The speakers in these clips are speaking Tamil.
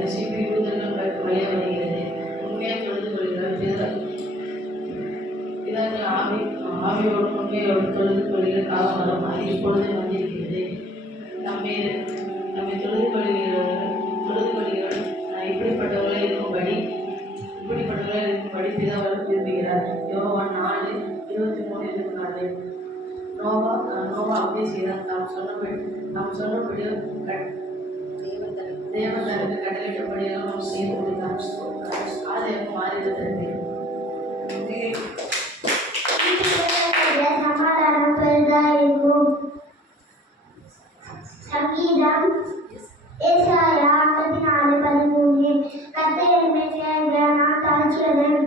ரெசிபி யூதர்கள் வழியாக வருகிறது. உண்மையாக தொழுது கொள்கிறார். பிதாக்கள் ஆவியோடு உண்மையோடு தொழுது கொள்கிற காலம் வரும். அது இப்பொழுதே வந்திருக்கிறது. நம்மை தொழுது கொள்கிறவர்கள் இப்படிப்பட்டவர்களாக இருக்கும்படி பிதாவால் விரும்புகிறார். யோவான் 4:23-24. நோவா அப்படியே செய்தார். நாம் சொன்னபடி தேவன் தனக்கு கட்டளையிட்டபடியெல்லாம் நாம் செய்து முடித்தார். ஆலயம் மாறிவிட்டது. சமாதானம் பெரிதாயிருக்கும். சங்கீதம் ஏசாயா 54:13. கர்த்தர் என்னை செய்கிறார், நான் தாழ்ச்சியவன்.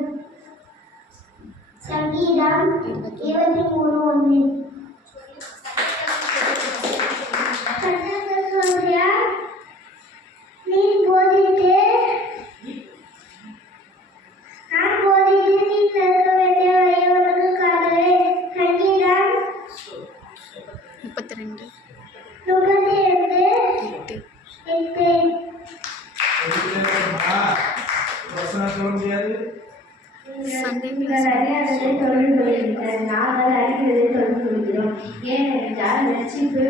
சங்கீதம் 23:1. நீ போதித்து நான் போதித்து நீ நடக்க வேண்டிய வழியை உனக்கு காட்டுவேன். சங்கீதம் 32:8. நாங்கள் அறிகிறதை தொழில் கொள்கிறோம். ஏனென்றால் ரட்சிப்பு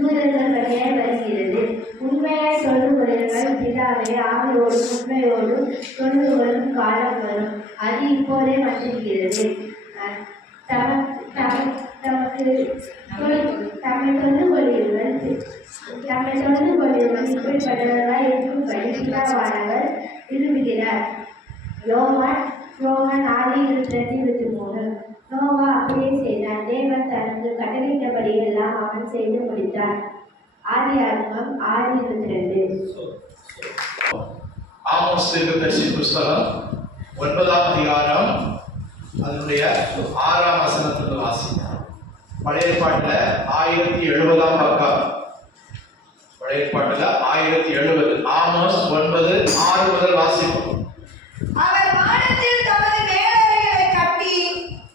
யூதர்கள் வழியாய் வருகிறது. உண்மையாய் தொழுது கொள்கிறவர்கள் பிதாவை ஆவியோடும் உண்மையோடும் தொழுது கொள்ளும் காலம் வரும். அது இப்போதே வந்திருக்கிறது. தம்மை தொழுது கொள்கிறவர்கள் இப்படிப்பட்டவர்களாய் இருக்கும்படி பிதாவானவர் விரும்புகிறார். யோவான் 4:22-23. நோவா அப்படியே செய்தான். தேவன் தனக்கு கட்டளையிட்டபடியெல்லாம் அவன் செய்து முடித்தான். ஆதியாகமம் 6:22. ஆமோஸ் தீர்க்கதரிசி புஸ்தகம் 9ஆம் அதிகாரம் அதனுடைய 6ஆம் வசனத்திலிருந்து வாசித்தார். பழைய ஏற்பாட்டுல 1070ஆம் பக்கம். பழைய ஏற்பாட்டுல 1070. ஆமோஸ் 9:6 முதல் வாசிப்போம். அவர் வானத்தில் தமது மேலறைகளை கட்டி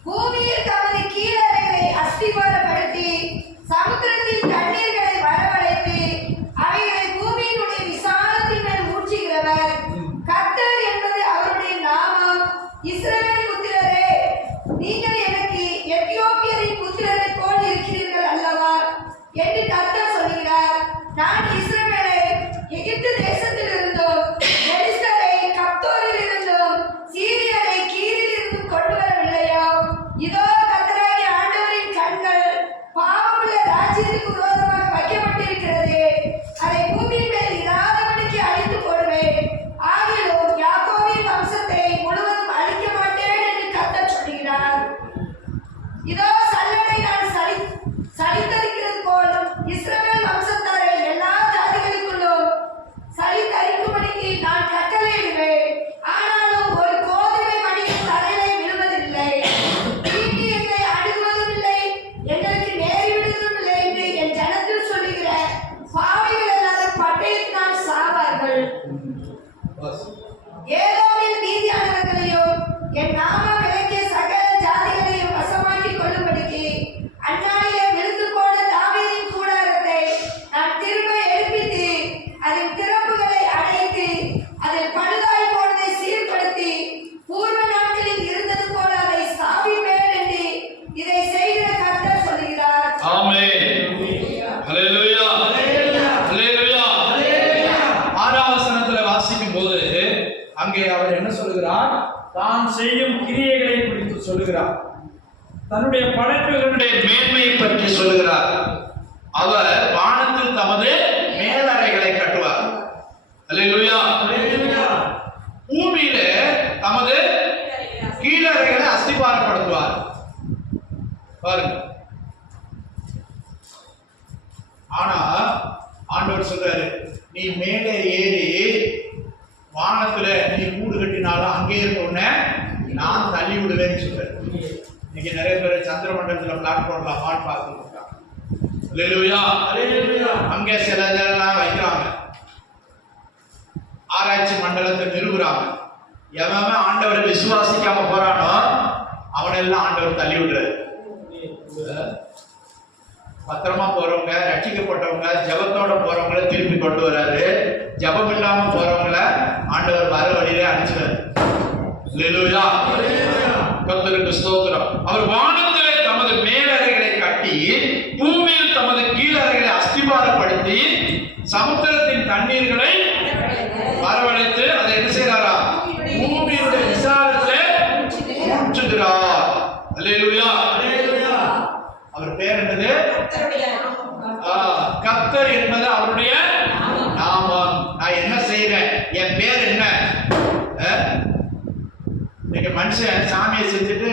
பூமியில் தமது கீழறைகளை அஸ்திபாரப்படுத்தி சமுத்திரத்தில் தண்ணீர்களை வரவழைத்து அவைகளை பூமியினுடைய விசாலத்தின் மேல் ஊற்றுகிறவர். கர்த்தர் என்பது அவருடைய நாமம். இஸ்ரவேல் புத்திரரே, நீங்கள் எனக்கு எத்தியோப்பியரின் புத்திரரை போல் இருக்கிறீர்கள் அல்லவா என்று கர்த்தர் சொல்கிறார். நான் இஸ்ரவேலை எகிப்து தேசத்தில் இருந்தோம், பெலிஸ்தரை கப்தோரில் இருந்தும், சீரியரை கீரில் இருந்தும் கொண்டு வரவில்லையோ? இதோ கர்த்தராகிய ஆண்டவரின் கண்கள் பாவமுள்ள ராஜ்யத்துக்கு விரோதமாக வைக்கப்பட்டிருக்கிறது. அதை பூமியின் மேல் இராதபடிக்கு அழித்து போடுவேன். ஆகிலும் யாக்கோபின் வம்சத்தை முழுவதும் அழிக்க மாட்டேன் என்று கர்த்தர் சொல்கிறார். இதோ சல்லடை நான் சலித்தரிக்கிறது போலும் இஸ்ரவேல் வம்சத்தாரை எல்லா ஜாதிகளுக்குள்ளும் சலித்தரிக்கும்படிக்கு நான் கட்டளையிடுவேன். ஆனாலும் ஒரு கோதுமை மணியின் தலையிலே விழுவதில்லை. தீங்கு எங்களை அணுகுவதும் இல்லை, எங்களுக்கு நேரிடுவதும் இல்லை என்று என் ஜனத்தில் சொல்லுகிற பாவிகள் எல்லாரும் பட்டயத்தினால் சாவார்கள். ஏதோமில் மீதியானவர்களையும் என் நாமம் விளங்கிய சகல ஜாதிகளையும் வசமாக்கிக் கொள்ளும்படிக்கு அந்நாளிலே விழுந்து போன தாவீதின் கூடாரத்தை நான் திரும்ப எழுப்பித்து அதன் திறப்புகளை அடைத்து அதில் பழுதாய் போனதை சீர்படுத்தி பூர்வ நாட்களில் இருந்தது போல அதை ஸ்தாபிப்பேன் என்று இதை செய்கிற கர்த்தர் சொல்கிறார். ஆமென். ஹல்லேலூயா. ஹல்லேலூயா. 6ஆம் வசனத்துல வாசிக்கும் போது அங்கே அவர் என்ன சொல்கிறார்? தான் செய்யும் கிரியைகளை குறித்து சொல்லுகிறார். தன்னுடைய படைப்புகளுடைய மேன்மையை பற்றி சொல்லுகிறார். அவர் வானத்தில் தமது மேலறைகளை கட்டுவார். அல்லேலூயா. பூமியில தமது கீழறைகளை அஸ்திபாரப்படுத்துவார். பாருங்க. ஆனா ஆண்டவர் சொல்றாரு, நீ மேலே ஏறி வானத்துல நீ கூடு கட்டினாலும் அங்கே இருக்க நான் தள்ளி விடுவேன்னு சொல்றாரு. இன்னைக்கு நிறைய பேர் சந்திர மண்டலத்துல பிளாட்ஃபார்ம்ல அவார்ட் பார்த்துட்டு இருக்காங்க. அங்கே சில இதெல்லாம் வைக்கிறாங்க, ஆராய்ச்சி மண்டலத்தை நிறுவுறாங்க. எவன் ஆண்டவரை விசுவாசிக்காம போறானோ அவனெல்லாம் ஆண்டவர் தள்ளி விடுறாரு. பத்திரமா போறவங்க, ரட்சிக்கப்பட்டவங்க, ஜெபத்தோட போறவங்கள திருப்பி கொண்டு வராரு. ஜெபம் இல்லாம போறவங்கள ஆண்டவர் வர வழியிலே அடிச்சுறாரு. அல்லேலூயா. கர்த்தருக்கு ஸ்தோத்திரம். அவர் வானத்திலே தமது மேலறைகளை கட்டி பூமியில் தமது கீழறைகளை அஸ்திபாரப்படுத்தி சமுத்திரத்தின் தண்ணீர்களை வரவழைத்து அதை என்ன செய்யறாரா? பூமியுடைய விசாலத்திலே ஊற்றுகிறார். அல்லேலூயா. அவர் பேர் என்னது? கர்த்தர் என்பது அவருடைய நாமம். நான் என்ன செய்யறேன்? என் பேர் என்ன? இன்னைக்கு மனுஷன் சாமியை செஞ்சுட்டு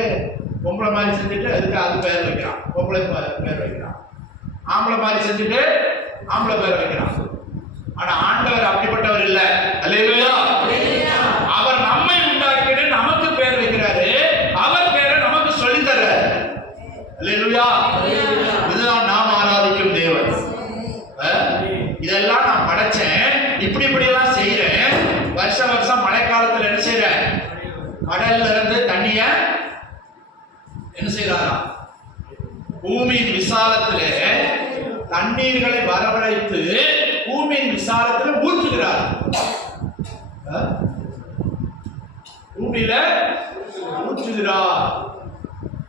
பொம்பளை மாதிரி செஞ்சுட்டு அதுக்கு அது பேர் வைக்கிறான், பொம்பளை பேர் வைக்கிறான். ஆம்பளை மாதிரி செஞ்சுட்டு ஆம்பளை பேர் வைக்கிறான். ஆனா ஆண்டவர் அப்படிப்பட்டவர் இல்லை. அல்லேலூயா. அவர் நம்மை உண்டாக்கிட்டு நமக்கு பேர் வைக்கிறாரு. அவர் பேரை நமக்கு சொல்லி தர்றாரு. அல்லேலூயா. இதுதான் நாம் ஆராதிக்கும் தேவன். இதெல்லாம் நான் படைச்சேன், இப்படி எல்லாம் செய்யறேன். வருஷம் மழைக்காலத்துல என்ன செய்யறேன்? கடல்ல இருந்து தண்ணிய என்ன செய்யறாரா? பூமியின் விசாலத்திலே தண்ணீர்களை வரவழைத்து பூமியின் விசாலத்தில் ஊற்றுகிறார். பூமியில ஊற்றுகிறார்.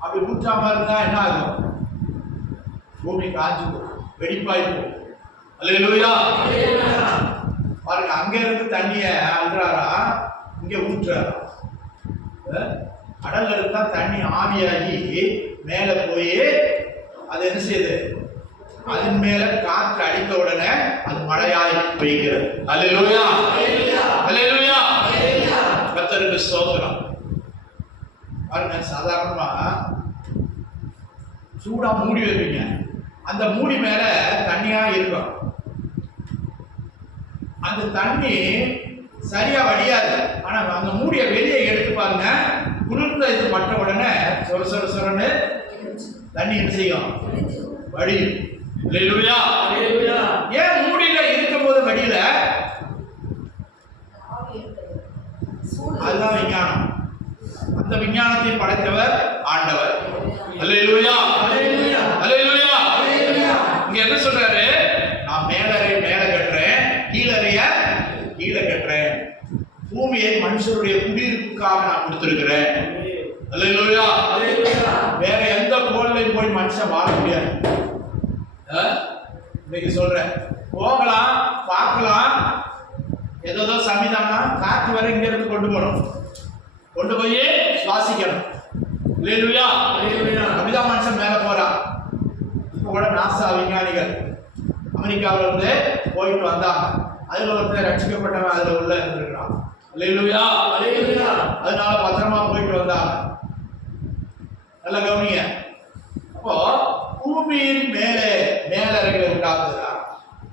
அப்படி ஊற்றாம இருந்தா என்ன ஆகும்? பூமி காஞ்சு போகும், வெடிப்பாய் போகும். அல்லேலூயா. பாருங்க, அங்க இருந்து தண்ணிய அல்றாரா, இங்க ஊற்றுறாரா. கடல்ல இருந்தா தண்ணி ஆவியாகி மேல போய் அது என்ன செய்யுது? அதன் மேல காற்று அடித்த உடனே அது மழையாய் பெய்கிறது. அல்லேலூயா. அல்லேலூயா. கர்த்தருக்கு ஸ்தோத்திரம். பாருங்க, சாதாரணமா சூடா மூடி வைப்பீங்க, அந்த மூடி மேல தண்ணியா இருக்கும். அந்த தண்ணி சரியா வடியாது. ஆனா அந்த மூடிய வெளியே எடுத்து பாருங்க, குளிர்ந்த இது பட்ட உடனே சொரன்னு தண்ணி என்ன செய்யும்? வடியும். அல்லேலூயா. ஏன் மூடியில இருக்கும் போது வடியல? அதுதான் விஞ்ஞானம். அந்த விஞ்ஞானத்தை படைத்தவர் ஆண்டவர். அல்லேலூயா. அல்லேலூயா. இங்க என்ன சொல்றாரு? நான் மேலறைய மேல கட்டுறேன், கீழறைய கீழே கட்டுறேன். பூமியை மனுஷருடைய குடியிருப்புக்காக நான் கொடுத்திருக்கிறேன். அல்லேலூயா. வேற எந்த கோள்லையும் போய் மனுஷன் வாழ முடியாது. இன்னைக்கு சொல்றேன், போகலாம், பார்க்கலாம், ஏதோ சமிதானா காற்று வரை இங்க இருந்து கொண்டு போகணும், கொண்டு போய் சுவாசிக்கணும். அல்லேலூயா. அப்படிதான் மனுஷன் மேல போறான். இப்ப கூட நாசா விஞ்ஞானிகள் அமெரிக்காவில் இருந்து போயிட்டு வந்தாங்க. அதுல ஒருத்தர் ரட்சிக்கப்பட்டவன் அதுல உள்ள இருந்திருக்கிறான். அல்லேலூயா. அதனால பத்திரமா போயிட்டு வந்தாங்க. நல்ல கவனிங்க. அப்போ பூமியின் மேலே மேலறைகளை உண்டாக்குகிறார்.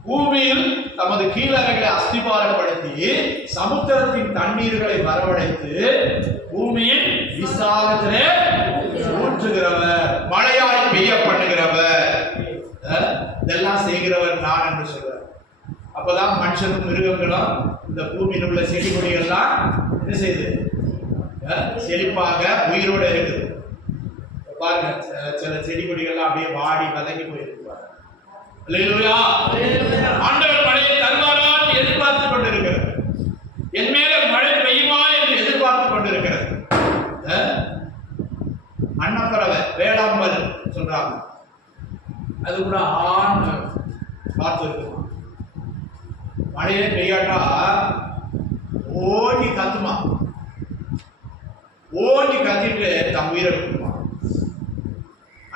பூமியில் தமது கீழறைகளை அஸ்திபாரப்படுத்தி சமுத்திரத்தின் தண்ணீர்களை வரவழைத்து பூமியின் விசாலத்திலே ஊற்றுகிறவர், மழையாய் பெய்ய பண்ணுகிறவர், இதெல்லாம் செய்கிறவர் நான் என்று சொல்றார். அப்பதான் மனுஷனும் மிருகங்களும் இந்த பூமியில் உள்ள செடி கொடிகள்லாம் என்ன செய்யுது? செழிப்பாக உயிரோட இருக்குது. பாருங்க, சில செடி கொடிகள்லாம் அப்படியே வாடி வதங்கி போயிருக்கு. அல்லேலூயா. ஆண்டவர் மழையை தருவாரா என்று எதிர்பார்த்து கொண்டிருக்கிறது. என் மேல மழை பெய்யுமா என்று எதிர்பார்த்து கொண்டிருக்கிறது. அன்னப்பறவை வேளாம்பல் சொல்றாங்க, அது கூட ஆண் பார்த்து இருக்குமா. மழையே பெய்யாட்டா ஓடி கத்துமா, ஓடி கத்திட்டு தம் உயிரை விட்டுமா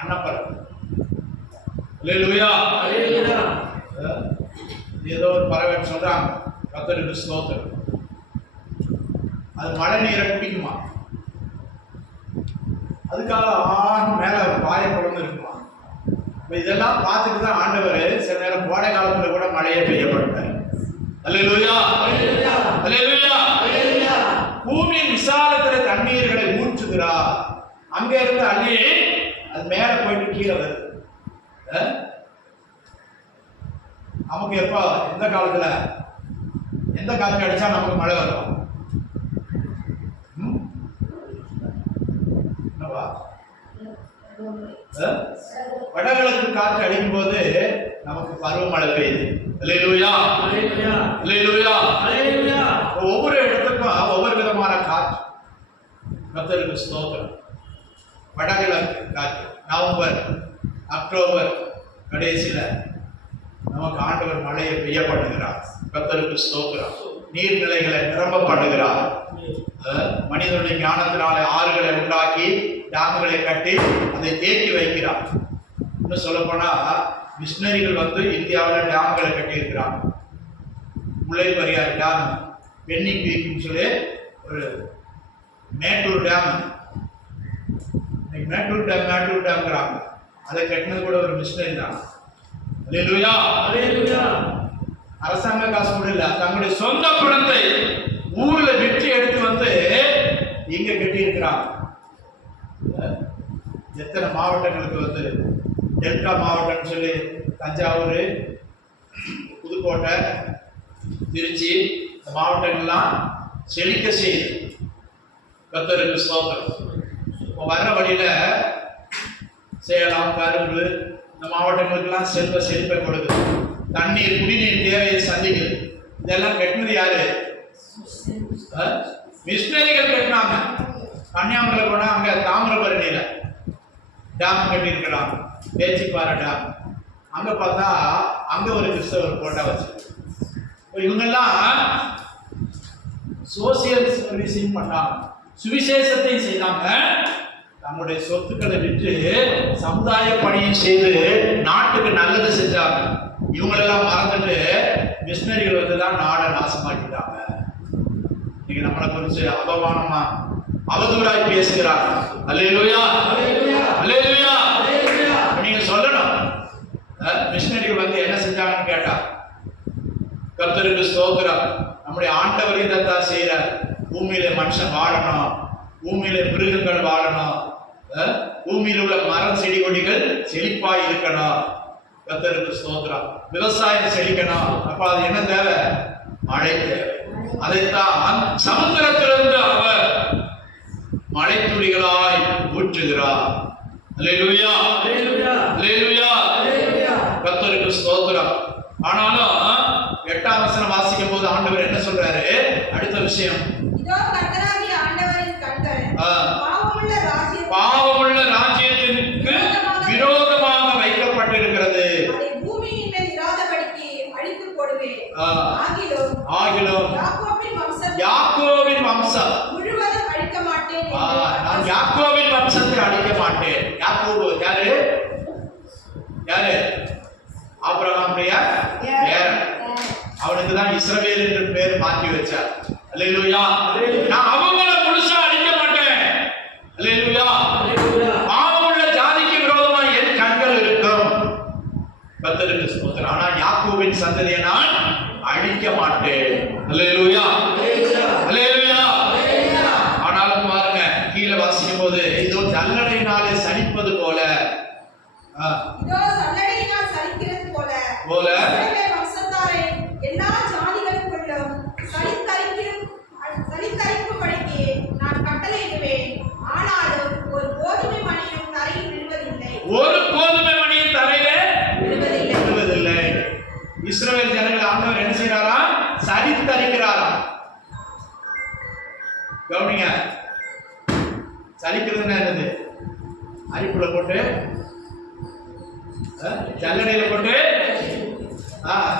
அன்னப்பறவை. அல்லேலூயா. ஏதோ ஒரு பறவை சொல்றாங்க, கர்த்தருக்கு ஸ்தோத்திரம். அது மழை நீரை குடிக்குமா, அதுக்காக ஆணும் மேல வாயை குழந்து இருக்குமா. இதெல்லாம் பார்த்துட்டு தான் ஆண்டவர் சில நேரம் கோடை காலத்துல கூட மழையை பெய்யப்படுத்தார். அல்லேலூயா. அல்லேலூயா. பூமியின் விசாலத்துல தண்ணீர்களை ஊற்றுகிறார். அங்க இருந்து அள்ளி அது மேல போயிட்டு கீழே வருது. நமக்கு எப்ப எந்த காலத்துல எந்த காலத்துல அடிச்சா நமக்கு மழை வரும்? என்னவா வடகிழக்கு காற்று அடிக்கும் போது நமக்கு பருவமழை பெய்யுது. அல்லேலூயா, அல்லேலூயா, அல்லேலூயா. ஒவ்வொரு இடத்துக்கும் ஒவ்வொரு விதமான காற்று. கர்த்தருக்கு ஸ்தோத்திரம். வடகிழக்கு காற்று நவம்பர் அக்டோபர் கடைசியில நமக்கு ஆண்டவர் மழையை பெய்ய பண்ணுகிறார். கர்த்தருக்கு ஸ்தோத்திரம். நீர்நிலைகளை நிரம்ப பண்ணுகிறார். மனிதனுடைய ஞானத்தினாலே ஆறுகளை உண்டாக்கி டேம்களை கட்டி அதை தேக்கி வைக்கிறார். இன்னும் சொல்ல போனா மிஷினரிகள் வந்து இந்தியாவில் டேம்களை கட்டி இருக்கிறாங்க. முல்லை பெரியார் டேம், பென்னி குயிக்னு சொல்லி ஒரு மேட்டூர் டேம், மேட்டூர் டேம்ங்கிறாங்க. அதை கட்டினது கூட ஒரு மிஷினரி தான். அல்லேலூயா, அல்லேலூயா. அரசாங்க காசு கூட இல்ல, தங்களுடைய சொந்த பணத்தை ஊர்ல வெற்றி எடுத்து வந்து இங்க கட்டி இருக்கிறாங்க. எத்தனை மாவட்டங்களுக்கு வந்து டெல்டா மாவட்டம்னு சொல்லி தஞ்சாவூர், புதுக்கோட்டை, திருச்சி இந்த மாவட்டங்கள்லாம் செழிக்க செய்யுது. கர்த்தருக்கு ஸ்தோத்திரம். இப்போ வர்ற வழியில சேலம், கரூர் இந்த மாவட்டங்களுக்கெல்லாம் செழிப்பை கொடுக்குது. தண்ணீர், குடிநீர் தேவையை சந்திக்குது. இதெல்லாம் கட்டினது யாரு? மிஷினரிகள் கட்டினாங்க. கன்னியாகுமரி போனா அங்க தாமிரபரணியில டேம் கட்டியிருக்கிறாங்க, பேச்சிப்பாறை டேம். அங்க பார்த்தா அங்க ஒரு கிறிஸ்தவர் போட்டா வச்சு இவங்கெல்லாம் சோசியல் சர்வீஸையும் பண்ணாங்க, சுவிசேஷத்தையும் செய்தாங்க. தங்களுடைய சொத்துக்களை விற்று சமுதாய பணியும் செய்து நாட்டுக்கு நல்லது செஞ்சாங்க. இவங்களெல்லாம் மறந்துட்டு மிஷினரிகள் வந்து தான் நாடை நாசமாக்கிட்டாங்க. இன்னைக்கு நம்மளை குறித்து அவமானமா அவதூறாய் பேசுகிறாங்க. அல்லேலூயா, அல்லேலூயா. நீங்க சொல்லணும் மிஷினரிகள் வந்து என்ன செஞ்சாங்கன்னு கேட்டா, கர்த்தருக்கு ஸ்தோத்திரம், நம்முடைய ஆண்டவர் இதைத்தான் செய்யறார். பூமியில மனுஷன் வாழணும், பூமியில மிருகங்கள் வாழணும், பூமியில் உள்ள மரம் செடி கொடிகள் செழிப்பாய் இருக்கணும். கர்த்தருக்கு ஸ்தோத்திரம். விவசாயம் செழிக்கணும். அப்ப அது என்ன தேவை? மழை தேவை. அதைத்தான் சமுத்திரத்திலிருந்து அவர் மழை துளிகளாய் ஊற்றுகிறார். அல்லேலூயா, அல்லேலூயா, அல்லேலூயா. கர்த்தருக்கு ஸ்தோத்திரம். ஆனாலும் 8ஆம் வசனம் வாசிக்கும் போது ஆண்டவர் என்ன சொல்றாரு? அடுத்த விஷயம், இதோ கர்த்தராகிய ஆண்டவரின் கண்கள் பாவமுள்ள ராஜ்யத்திற்கு விரோதமாக வைக்கப்பட்டிருக்கிறது. அதை பூமியின் மேல் இராதபடிக்கு அழித்து போடுவேன். ஆகிலும் யாக்கோபின் வம்சம் முழுவதும் அழிக்க மாட்டேன். நான் யாக்கோபின் வம்சத்தை அழிக்க மாட்டேன். யாக்கோபு யாரு? யாரு? ஆபிரகாமுடைய பேரன். அவனுக்கு தான் இஸ்ரவேல் என்ற பேர் மாற்றி வச்சார். அல்லேலூயா. நான் அவங்கள முழுசா அழிக்க மாட்டேன். அல்லேலூயா. பாவமுள்ள ஜாதிக்கு விரோதமாக என் கண்கள் இருக்கும். கர்த்தருக்கு ஸ்தோத்திரம். ஆனா யாக்கோபின் சந்ததியை நான் அழிக்க மாட்டேன். அல்லேலூயா, அல்லேலூயா. ஆனாலும் பாருங்க, கீழே வாசிக்கும் போது இதோ நல்லடையினாலே சலிப்பது போல, இதோ சல்லடையினால் சலிக்கிறது போல வம்சத்தாரை எல்லா ஜாதிகளுக்குள்ளும் சலித்தரிக்கும்படிக்கு நான் கட்டளையிடுவேன். ஆனாலும் ஒரு கோதுமை மணியும் தரையில் விழுவதில்லை. ஒரு கோதுமை மணியும் தரையிலே விழுவதில்லை. இஸ்ரவேல் ஜனங்கள் ஆண்டவர் என்ன செய்யறாரா? சலித்தரிக்கிறாரா. கவனிங்க, சலிக்கிறதுன்னா என்னது? அரிப்புல போட்டு ஜல்லடையில போட்டு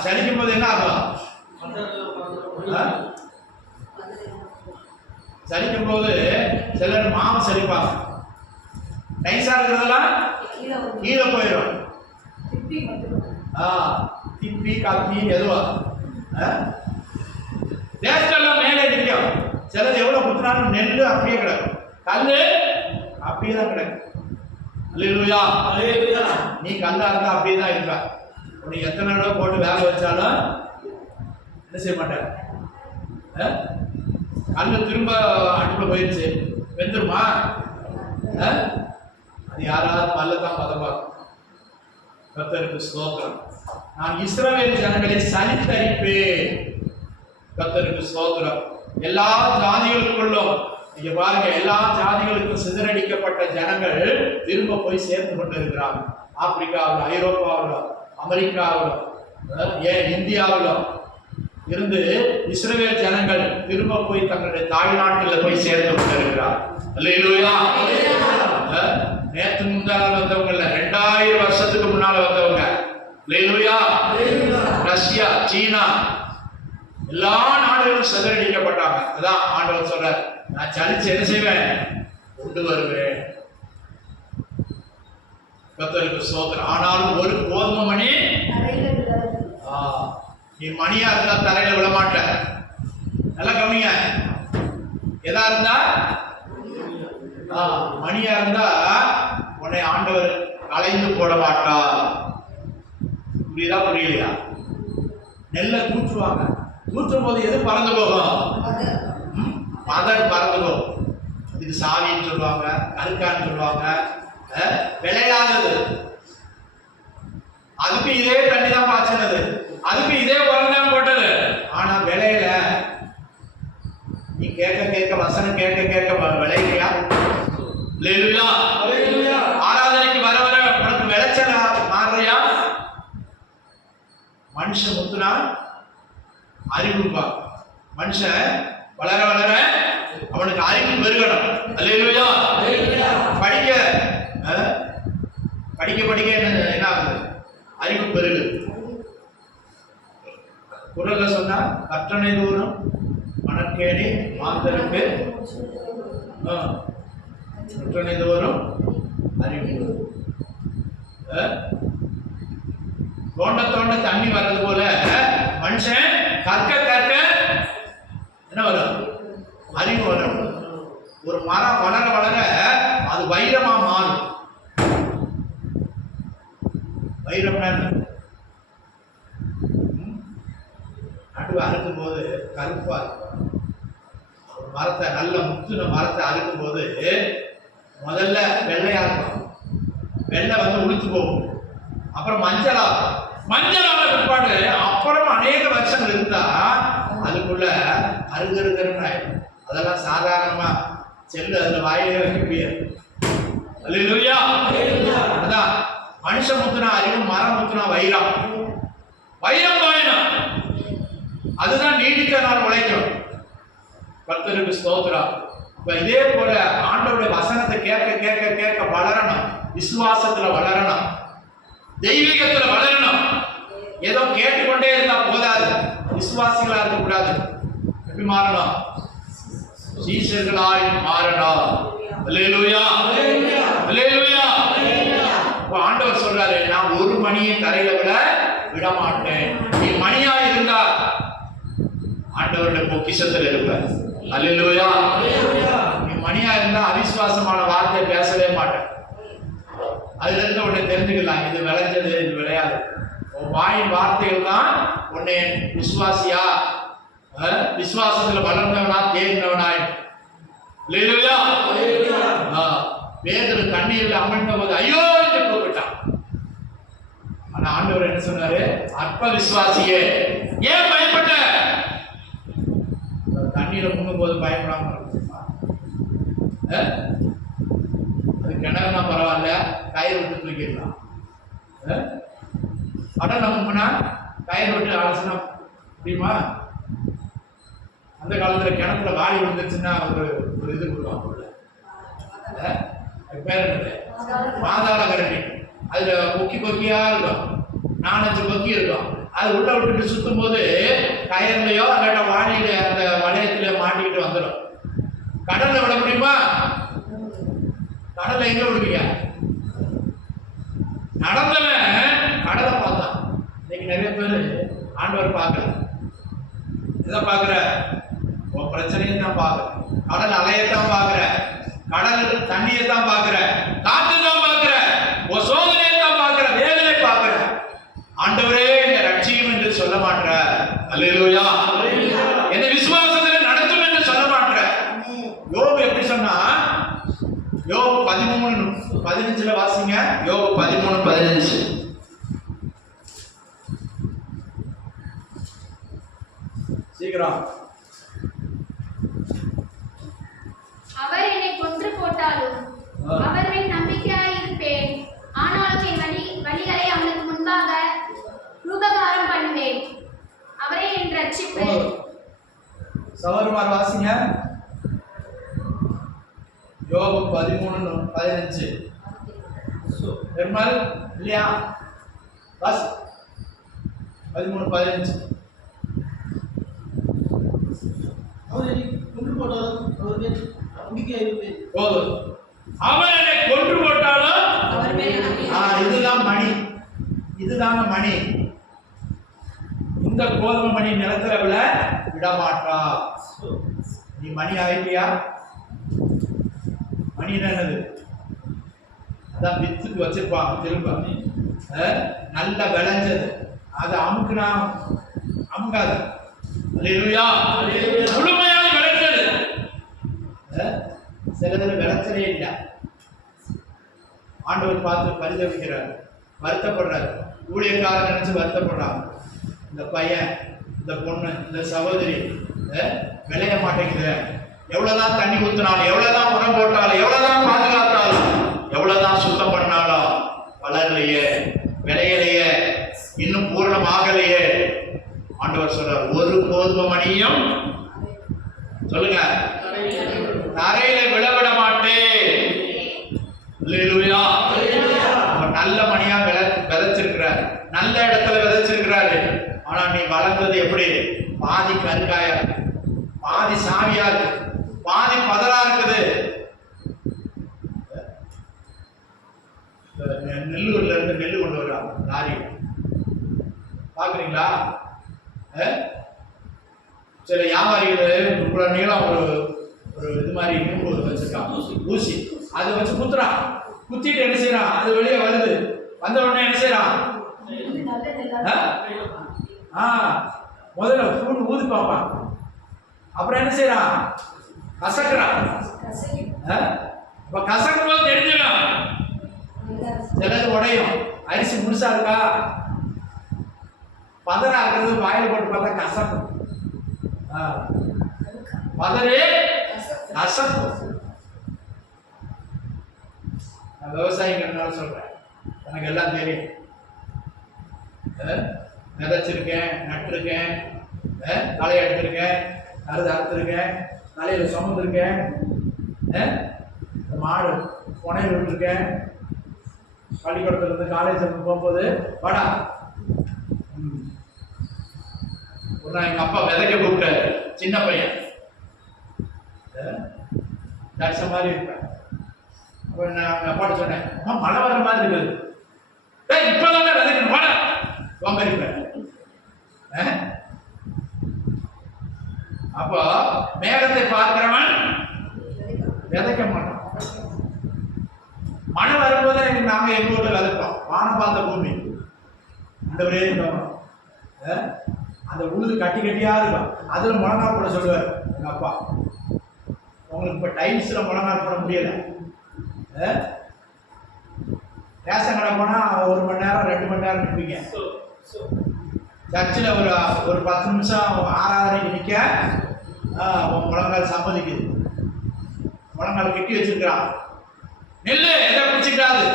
சலிக்கும் போது என்ன ஆகும்? சலிக்கும் போது சிலர் மாவு சலிப்பாங்க. நைஸா இருக்கிறதெல்லாம் கீழே போயிடும். திப்பி காப்பி எதுவா தேசெல்லாம் மேலே நிற்கும். சிலது எவ்வளவு குத்தினாலும் நெல்லு அப்படியே கிடக்கும், கல்லு அப்படியே தான் கிடக்கும். அல்லேலூயா, அல்லேலூயா. நீ கல்லா இருந்தா அப்படியே தான் இருப்ப. நீ எத்தனை தடவை போட்டு வேக வச்சாலும் என்ன செய்ய மாட்டேன். கல்லு திரும்ப அடுப்புல போயிடுச்சு, வெந்துருமா? அது யாராவது பல்லதான் பதப்பாக்கும். கர்த்தருக்கு ஸ்தோத்திரம். நான் இஸ்ரவேல் ஜனங்களை சலித்தரிப்பேன். கர்த்தருக்கு ஸ்தோத்திரம். எல்லா ஜாதிகளுக்குள்ளும் இங்க பாருங்க, எல்லா ஜாதிகளுக்கும் சிதறடிக்கப்பட்ட ஜனங்கள் திரும்ப போய் சேர்ந்து கொண்டு இருக்கிறாங்க. ஆப்பிரிக்காவில், ஐரோப்பாவில், அமெரிக்காவில், ஏன் இந்தியாவில் இருந்து இஸ்ரவேல் ஜனங்கள் திரும்ப போய் தங்களுடைய தாய்நாட்டில் போய் சேர்ந்து கொண்டு இருக்கிறார். அல்லேலூயா. நேற்று முந்தாள் வந்தவங்க 2000 வருஷத்துக்கு முன்னால வந்தவங்க. அல்லேலூயா. ரஷ்யா, சீனா, எல்லா நாடுகளும் சிதறடிக்கப்பட்டாங்க. அதான் ஆண்டவர் சொல்றார், நான் சலிச்சு என்ன செய்வேன், கொண்டு வருவேன். கர்த்தருக்கு ஸ்தோத்திரம். ஆனாலும் ஒரு கோதுமை மணி நீ மணியா இருந்தா தரையில விட மாட்ட. நல்லா கவனிங்க. எதா இருந்தா மணியா இருந்தா உன்னை ஆண்டவர் கலைந்து போட மாட்டா. புரியுதா புரியலையா? நெல்லை தூற்றுவாங்க. தூற்றும் போது எது பறந்து போகும்? மதர் பறந்து போகும். இதுக்கு சாவின்னு சொல்லுவாங்க, கருக்கான்னு சொல்லுவாங்க. விளையாதது. அதுக்கு இதே தண்ணி தான் பாய்ச்சினது, அதுக்கு இதே உரம் தான் போட்டது. ஆனா விளையல. நீ கேட்க கேட்க வசனம் கேட்க கேட்க விளையா? ஆராதனைக்கு வர வர உனக்கு விளைச்சல் மாறுறியா? மனுஷன் முத்துனா அறிவுப்பா. மனுஷன் வளர வளர அவனுக்கு அறிவு பெருகணும். அல்லேலூயா. படிக்க படிக்க படிக்க என்ன ஆகுது? அறிவு பெருகு. குரல்ல சொன்னா கற்றனை தூரம் மணற்கேணி மாந்தருக்கு கற்றனை தூரம் அறிவு. தோண்ட தோண்ட தண்ணி வர்றது போல மனுஷன் கற்க கற்க என்ன வரும்? அறிவு வரும். ஒரு மரம் வளர வளர அது வைரமா மாறும். வைரம்னா நடுவை அறுக்கும் போது கருப்பா இருக்கும். ஒரு மரத்தை, நல்ல முத்துன மரத்தை அறுக்கும் போது முதல்ல வெள்ளையா இருக்கும். வெள்ளை உளுத்து போகும். அப்புறம் மஞ்சளா மஞ்சளான பிற்பாடு அப்புறம் அநேக வருஷங்கள் இருந்தா அதுக்குள்ள அருகருகருன்னு ஆயிடும். அதெல்லாம் சாதாரணமா செல்லு அதுல வாயிலே வைக்க முடியாது. அல்லேலூயா. அதான் மனுஷன் முத்துனா அறிவு, மரம் முத்துனா வைரம். வைரம் வாயினம் அதுதான் நீடிக்க நாள் உழைக்கும். கர்த்தருக்கு ஸ்தோத்திரம். இப்ப இதே போல ஆண்டவருடைய வசனத்தை கேட்க கேட்க கேட்க வளரணும். விசுவாசத்துல வளரணும், தெய்வீகத்துல வளரணும். ஏதோ கேட்டுக்கொண்டே இருந்தா போதாது. விசுவாசிகளா இருக்கக்கூடாது. எப்படி மாறணும்? சீஷர்களாய் மாறணும். அல்லேலூயா. அல்லேலூயா. ஆண்டவர் சொல்றாரு, நான் ஒரு மணியை தரையில விட மாட்டேன். நீ மணியா இருந்தா ஆண்டவருடைய பொக்கிஷத்தில் இருப்ப. அல்லேலூயா. நீ மணியா இருந்தா அவிசுவாசமான வார்த்தை பேசவே மாட்டேன். அதுல இருந்து உன்னை தெரிஞ்சுக்கலாம், இது விளைஞ்சது, இது விளையாது. உன் வாயின் வார்த்தைகள் தான் உன்னை விசுவாசியா, விசுவாசத்துல வளர்ந்தவனா தேர்ந்தவனாய். அல்லேலூயா. பேதுரு தண்ணீர்ல அமிழ்ந்த போது ஐயோ என்று கூப்பிட்டான். ஆனா ஆண்டவர் என்ன சொன்னாரு? அற்ப விசுவாசியே, ஏன் பயப்பட்ட? தண்ணீரை முங்கும் போது பயப்படாம அது கிணறுனா பரவாயில்ல, கயிறு விட்டு தூக்கிடலாம். கடல் நம்புனா கயிறு விட்டு அலசினா முடியுமா? அந்த காலத்துல கிணத்துல வாடி விழுந்துச்சுன்னா ஒரு இது கொடுப்பாங்க. பேர் என்னது? மாதாள கரண்டி. அதுல கொக்கி கொக்கியா இருக்கும், 4-5 கொக்கி இருக்கும். அது உள்ள விட்டுட்டு சுத்தும் போது கயர்லையோ அல்லாட்ட வாடியில அந்த வளையத்துல மாட்டிக்கிட்டு வந்துடும். கடல்ல விட முடியுமா? கடல்ல எங்க விடுவீங்க? நடந்தவன் கடலை பார்த்தான். இன்னைக்கு நிறைய பேர் ஆண்டவர் பார்க்கல. இதை பார்க்குற உன் பிரச்சனையை தான் பார்க்குற, கடல் அலையத்தான் பார்க்குற, கடல் தண்ணியை தான் பார்க்குற, காற்று தான் பார்க்குற, உன் சோதனையை தான் பார்க்குற, வேதனை பார்க்குற. ஆண்டவரே என்னை ரட்சியும் என்று சொல்ல மாட்டேற. அல்லேலூயா. என்னை விசுவாசத்தில் நடத்தும் என்று சொல்ல மாட்டேற. யோபு எப்படி சொன்னா? யோபு 13:15 வாசிங்க. யோபு 13:15. சீக்கிரம். போட்டாலும் அவர் மேல் நம்பிக்கையாயிருப்பேன். ஆனாலும் என் வழிகளை அவனுக்கு முன்பாக ரூபகாரம் பண்ணுவேன். அவரே என் ரட்சிப்பு. சகோதரமார் வாசிங்க. யோபு 13:15. நிர்மல் இல்லையா? வாசி 13:15. அவரை கொன்று போட்டாலும் அவர் மேல் நம்பிக்கையாயிருப்பேன். போதும். அவர் என்னை கொன்று போட்டாலும் அவர் மேல் இதுதான் மணி, இதுதாங்க மணி. இந்த கோதுமை மணி நிலத்துல விட மாட்டா. நீ மணி ஆயிட்டியா? மணி என்னது? அதான் வித்துக்கு வச்சிருப்பாங்க திரும்ப. நல்ல விளைஞ்சது, அதை அமுக்குனா அமுக்காது. அல்லேலூயா. முழுமையாக விளைச்சது. சிலது விளைச்சலே இல்லை. ஆண்டவர் பார்த்து பரிதவிக்கிறார், வருத்தப்படுறார். ஊழியக்காரன் நினைச்சு வருத்தப்படுறாங்க. இந்த பையன், இந்த பொண்ணு, இந்த சகோதரி விளைய மாட்டேங்குது. எவ்வளவுதான் தண்ணி ஊத்தினாலும், எவ்வளவுதான் உரம் போட்டாலும், எவ்வளவுதான் பாதுகாத்தாலும், எவ்வளவுதான் சுத்தம் பண்ணாலும் வளரலையே, விளையலையே, இன்னும் பூர்ணமாகலையே. ஆண்டவர் சொல்றார், ஒரு கோதுமை மணியும் சொல்லுங்க தரையில விழவிட மாட்டேன். அல்லேலூயா. நல்ல மணியா விதைச்சிருக்கிறார், நல்ல இடத்துல விதைச்சிருக்கிறாரு. ஆனா நீ வளர்ந்தது எப்படி? பாதி கருக்காயா, பாதி சாவியா இருக்கு, பாதி பதறா இருக்குது. நெல்லூர்ல இருந்து நெல்லு கொண்டு வர்றாங்க லாரி, பாக்குறீங்களா? சில வியாபாரிகள் இவ்வளவு நீளம் ஒரு இது மாதிரி இரும்பு வச்சிருக்கான், ஊசி, அதை வச்சு குத்துறான். குத்திட்டு என்ன செய்யறான்? அது வெளியே வருது. வந்த உடனே என்ன செய்யறான்? முதல்ல பூண்டு ஊதி பார்ப்பான். அப்புறம் என்ன செய்யறான்? கசக்குறான். கசக்கும் போது தெரிஞ்சிடும். சிலது உடையும். அரிசி முழுசா இருக்கா, பதறா இருக்கிறது வாயில் போட்டு பார்த்தா கசக்கும். பதறே கசக்கும். நான் விவசாயிங்கிறதுனால சொல்றேன், எனக்கு எல்லாம் தெரியும். விதைச்சிருக்கேன், நட்டிருக்கேன், களை எடுத்திருக்கேன், அறுத்திருக்கேன், தலையில சுமந்திருக்கேன், மாடு புனையில் விட்டுருக்கேன். பள்ளிக்கூடத்துல இருந்து காலேஜ் போகும்போது வாடா, ஒரு நாள் எங்க அப்பா விதைக்க கூப்பிட்டாரு. சின்ன பையன், தட்ச மாதிரி இருப்பேன். அப்ப நான் எங்க அப்பாட்ட சொன்னேன், அம்மா மழை வர மாதிரி இருக்குது, இப்பதான் விதைக்கணும், வாடா வாங்கரிப்பேன். அப்போ மேகத்தை பார்க்கிறவன் விதைக்க மாட்டான். மழை வரும்போது நாங்க எங்க ஊர்ல விதைப்போம். வானம் பார்த்த பூமி அந்தவரே இருந்தோம். அந்த உழுது கட்டி கட்டியா இருக்கும். அதுல முழங்கா போட சொல்லுவார் எங்க அப்பா. உங்களுக்கு இப்ப டைல்ஸ்ல முழங்கா போட முடியல. ரேஷன் கடை போனா 1 மணி நேரம் 2 மணி நேரம் நிற்பீங்க. சர்ச்சில் ஒரு 10 நிமிஷம் ஆராதனைக்கு நிற்க முழங்கால் சம்மதிக்குது. முழங்கால் கட்டி வச்சிருக்கிறான். நெல்லு எதை பிடிச்சிக்கிறாது.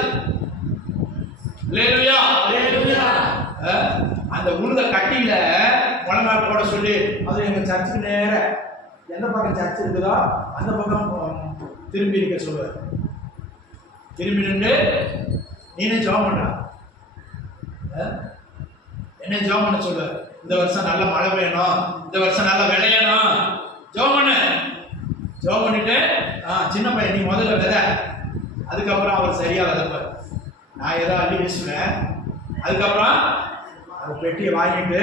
அந்த உழுத கட்டியில முழங்கால் போட சொல்லி, அது எங்க சர்ச்சுக்கு நேர எந்த பக்கம் சர்ச் இருக்குதோ அந்த பக்கம் திரும்பி இருக்க சொல்லுவார். திரும்பி நின்று நீனே ஜெபம் பண்ண, என்ன ஜெபம் பண்ண சொல்லுவார். இந்த வருஷம் நல்ல மழை பெய்யணும், இந்த வருஷம் நல்ல விளையணும், ஜெபம் பண்ணு. ஜெபம் பண்ணிட்டு சின்ன பையன் நீ முதல்ல விதை, அதுக்கப்புறம் அவர் சரியா விதைப்பார். நான் ஏதோ அள்ளி வீசுவேன். அதுக்கப்புறம் அந்த பெட்டியை வாங்கிட்டு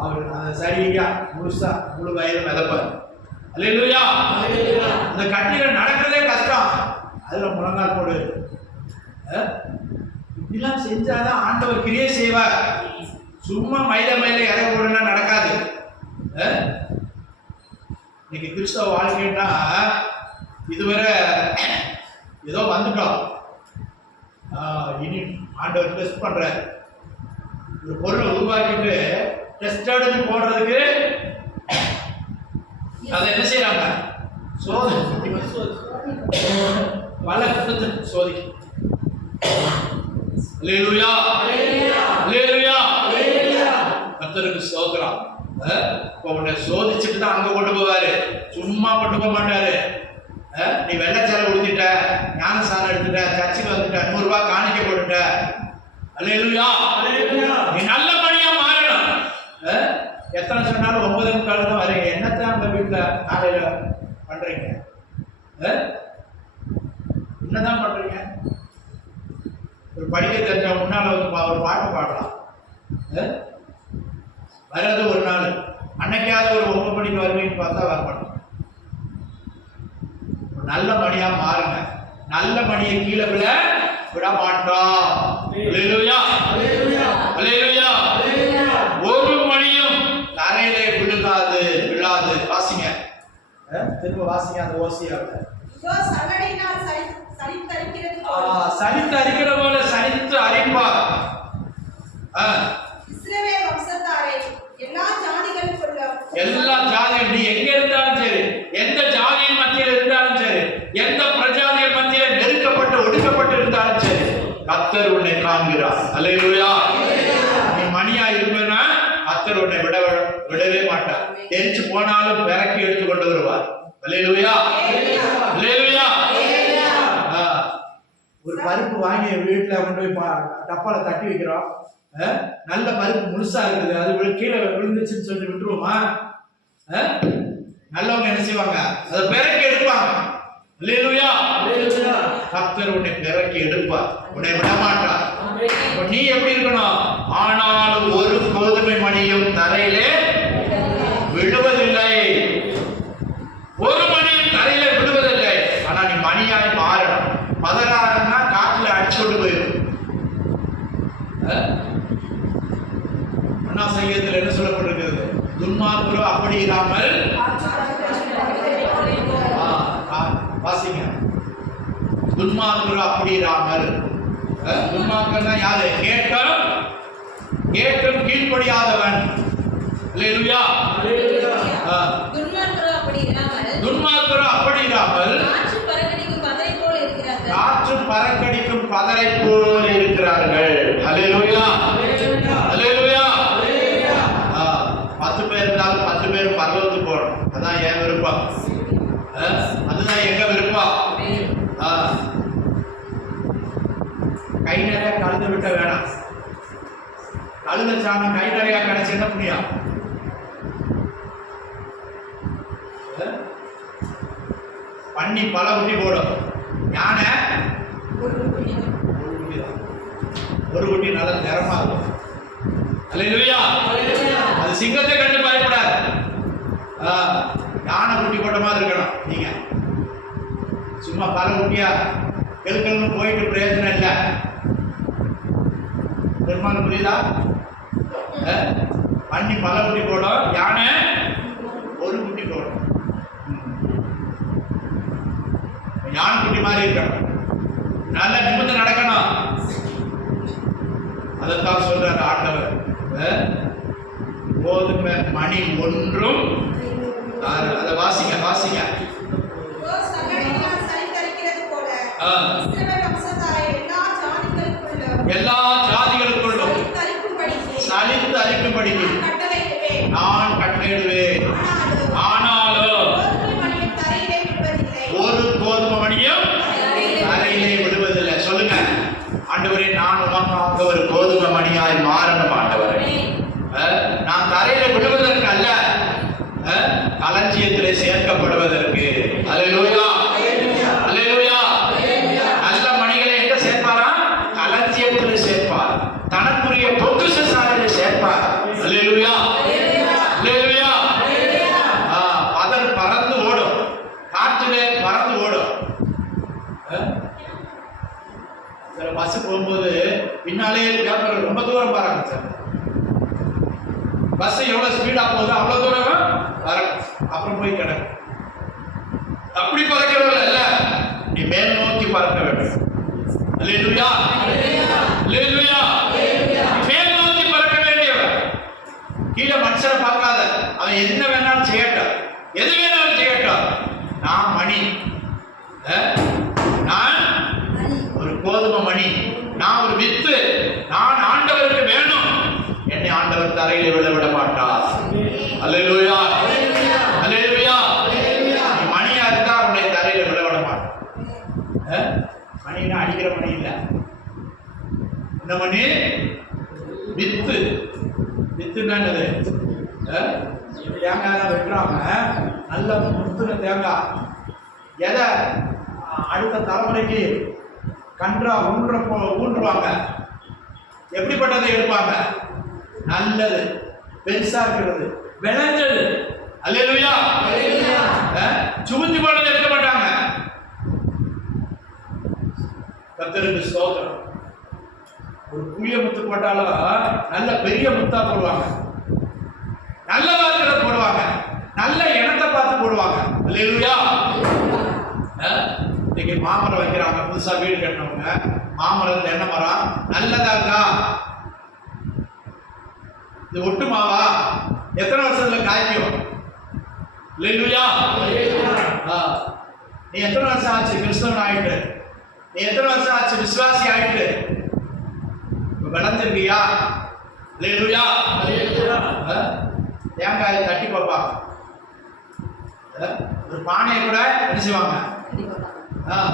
அவர் அந்த சரியா முழுசா முழு வயலும் விதைப்பார். அல்லேலூயா. அந்த கட்டிகள் நடக்கிறதே கஷ்டம், அதுல முழங்கால் போடு. இப்படிலாம் செஞ்சாதான் ஆண்டவர் கிரியை செய்வார். சும்மா மயில இறங்க போடுனா நடக்காது. இன்னைக்கு கிறிஸ்தவ வாழ்க்கைன்னா இதுவரை ஏதோ வந்துட்டோம். இனி ஆண்டவர் டெஸ்ட் பண்ற ஒரு பொருளை உருவாக்கிட்டு டெஸ்ட் எடுத்து போடுறதுக்கு அதை என்ன செய்யறாங்க? சோதனை பல விதத்தில் சோதிக்கும். அல்லேலூயா, அல்லேலூயா, கர்த்தருக்கு ஸ்தோத்திரம். இப்போ உன்னை சோதிச்சுட்டு தான் அங்க கொண்டு போவாரு, சும்மா கொண்டு போக மாட்டாரு. நீ வெள்ளச்சாலை கொடுத்துட்ட, ஞானசாரம் எடுத்துட்ட, சர்ச்சுக்கு வந்துட்ட, 100 ரூபாய் காணிக்க போட்டுட்ட, அல்லேலூயா, நீ நல்ல பணியா மாறணும். எத்தனை சொன்னாலும் 9:45 தான் வரீங்க. என்னத்தான் அந்த வீட்டுல காலையில பண்றீங்க? என்னதான் பண்றீங்க? ஒரு படிக்க தெரிஞ்ச முன்னால ஒரு பாட்டு பாடலாம். வர்றது ஒரு நாள், அன்னைக்காவது ஒரு 9 மணிக்கு வருவீங்கன்னு பார்த்தா வர மாட்டோம். நல்ல மணியா மாறுங்க. நல்ல மணியை கீழே விட மாட்டோம். அல்லேலூயா, அல்லேலூயா. ஒரு மணியும் தரையிலே விழாது. வாசிங்க, திரும்ப வாசிங்க அந்த ஓசியாவில். சனித்து அரிக்கிற போல சனித்து அரிப்பார். இஸ்ரவேல் வம்சத்தாரே, எல்லா ஜாதிகளுக்குள்ளும், எல்லா ஜாதிகள், நீ எங்க இருந்தாலும் சரி, எந்த ஜாதியின் மத்தியில் இருந்தாலும் சரி, எந்த பிரஜாதியின் மத்தியில் நெருக்கப்பட்டு ஒடுக்கப்பட்டு இருந்தாலும் சரி, கர்த்தர் உன்னை காண்கிறார். அல்லேலூயா. நீ மணியா இருப்பேன்னா கர்த்தர் உன்னை விடவே மாட்டார். தெரிச்சு போனாலும் பிறக்கி எடுத்து கொண்டு வருவார். அல்லேலூயா, அல்லேலூயா. ஒரு பருப்பு வாங்கி வீட்டுல கொண்டு போய் டப்பால தட்டி வைக்கிறோம். நல்ல பருப்பு முழுசா இருக்குது, அது கீழே விழுந்துச்சுன்னு சொல்லி விட்டுருவோமா? நல்லவங்க என்ன செய்வாங்க? அதை பிறக்கி எடுப்பாங்க. அல்லேலூயா, கர்த்தர் உன்னை பிறக்கி எடுப்பார், உன்னை விட மாட்டார். நீ எப்படி இருக்கணும்? ஆனாலும் ஒரு கோதுமை மணியும் தரையிலே விழுவதில்லை. ஒரு மணியும் தரையில விழுவதில்லை. ஆனா நீ மணியாய் மாறணும். பதறாருன்னா காட்டுல அடிச்சு கொண்டு போயிடும். அண்ணா சங்கீதத்தில் என்ன சொல்லப்பட்டிருக்கிறது? துன்மார்க்கரோ அப்படி இல்லாமல், வாசிங்க, துன்மார்க்கரோ அப்படி இல்லாமல். துன்மார்க்கன்னா யாரு? கேட்டும் கீழ்ப்படியாதவன். அல்லேலூயா. துன்மார்க்கரோ அப்படி இராமல், காற்று பறக்கடிக்கும் பதரை போல் இருக்கிறார்கள். அல்லேலூயா, அல்லேலூயா. 10 பேர் இருந்தாலும் 10 பேர் பரலோகத்துக்கு போகணும். அதான் என் விருப்பம், அதுதான் எங்க விருப்பம். கை நிறைய கலந்து விட்ட வேணாம். கழுத சாணம் கை நிறைய கிடைச்சு என்ன புண்ணியம்? பண்ணி பல குட்டி போடும். யானை ஒரு குட்டி நல்ல திறமா இருக்கும். அல்லேலூயா. அது சிங்கத்தை கண்டு பயப்படாது. யானை குட்டி போட்ட மாதிரி இருக்கணும். நீங்க சும்மா பல குட்டியா கெழுக்கல்னு போயிட்டு பிரயோஜனம் இல்லை. பெருமாள் புரியுதா? பண்ணி பல குட்டி போடும், யானை ஒரு குட்டி போடும். யானை குட்டி மாதிரி இருக்கணும், நல்ல நிமிர்ந்து நடக்கணும். அதைத்தான் சொல்றாரு ஆண்டவர். கோதுமை மணி ஒன்றும், அதை வாசிங்க, வாசிங்க. எல்லா ஜாதிகளுக்குள்ளும் சலித்து அழிக்கும்படிக்கு நான் கட்டளையிடுவேன். ஆனாலும் ஒரு கோதுமை மணியும் தரையிலே விடுவதில்லை. சொல்லுங்க, ஆண்டவரே, நான் உமக்காக ஒரு கோதுமை மணியாய் மாறணும். ஆண்டவரே, நான் தரையில விடுவதற்கு அல்ல, களஞ்சியத்திலே சேர்க்கப்படுவதற்கு. அல்லேலூயா, அல்லேலூயா. நல்ல மணிகளை எங்க சேர்ப்பாரா? களஞ்சியத்திலே சேர்ப்பார், தனக்குரிய பொக்கிஷசாலையிலே சேர்ப்பார். அல்லேலூயா, அல்லேலூயா. பதர் பறந்து ஓடும், காற்றிலே பறந்து ஓடும். சில பஸ் போகும்போது பின்னாலே பேப்பர் ரொம்ப தூரம் பாருங்க சார். பஸ் எவ்வளவு ஸ்பீடா போகுது அவ்வளவு தூரம் பறக்கும், அப்புறம் போய் கிடக்கும். அப்படி பறக்கிறது இல்ல, நீ மேல் நோக்கி பறக்க வேண்டும். அல்லேலூயா, அல்லேலூயா. மேல் நோக்கி பறக்க வேண்டியவன். கீழே மனுஷனை பார்க்காத, அவன் என்ன வேணாலும் செய்யட்டும், எது வேணாலும் செய்யட்டும். நான் மணி, நான் தரையில விட மாட்டார். அல்லேலூயா, அல்லேலூயா. நீ மணியா இருக்கா உன்னை தரையில விட மாட்டார். மணினா அடிக்கிற மணி இல்ல. இந்த மணி வித்து. வித்துன்னா என்னது? தேங்காய் தான் வெட்டுறாங்க, நல்ல முத்துன தேங்காய். எதை அடுத்த தலைமுறைக்கு கன்றா ஊன்றுவாங்க. எப்படிப்பட்டதை எடுப்பாங்க? நல்லது, பெருசா இருக்கிறது, விளைஞ்சது. அல்லேலூயா. சுமந்து போனதை எடுக்க மாட்டாங்க. கர்த்தருக்கு ஸ்தோத்திரம். ஒரு புளிய முத்து போட்டாலும் நல்ல பெரிய முத்தா போடுவாங்க, நல்ல வார்த்தைகளை போடுவாங்க, நல்ல இனத்தை பார்த்து போடுவாங்க. அல்லேலூயா. இன்னைக்கு மாமரம் வைக்கிறாங்க, புதுசா வீடு கட்டினவங்க. மாமரம் தென்னை மரம் நல்லதா இருக்கா? இது ஒட்டுமாவா? எத்தனை வருஷத்துல காய்க்கும்? அல்லேலூயா. நீ எத்தனை வருஷம் ஆச்சு கிறிஸ்தவன் ஆயிட்டு? நீ எத்தனை வருஷம் ஆச்சு விசுவாசி ஆயிட்டு? விளைஞ்சிருக்கியா? அல்லேலூயா. தேங்காயை தட்டி பார்ப்பா. ஒரு பானையை கூட என்ன செய்வாங்க?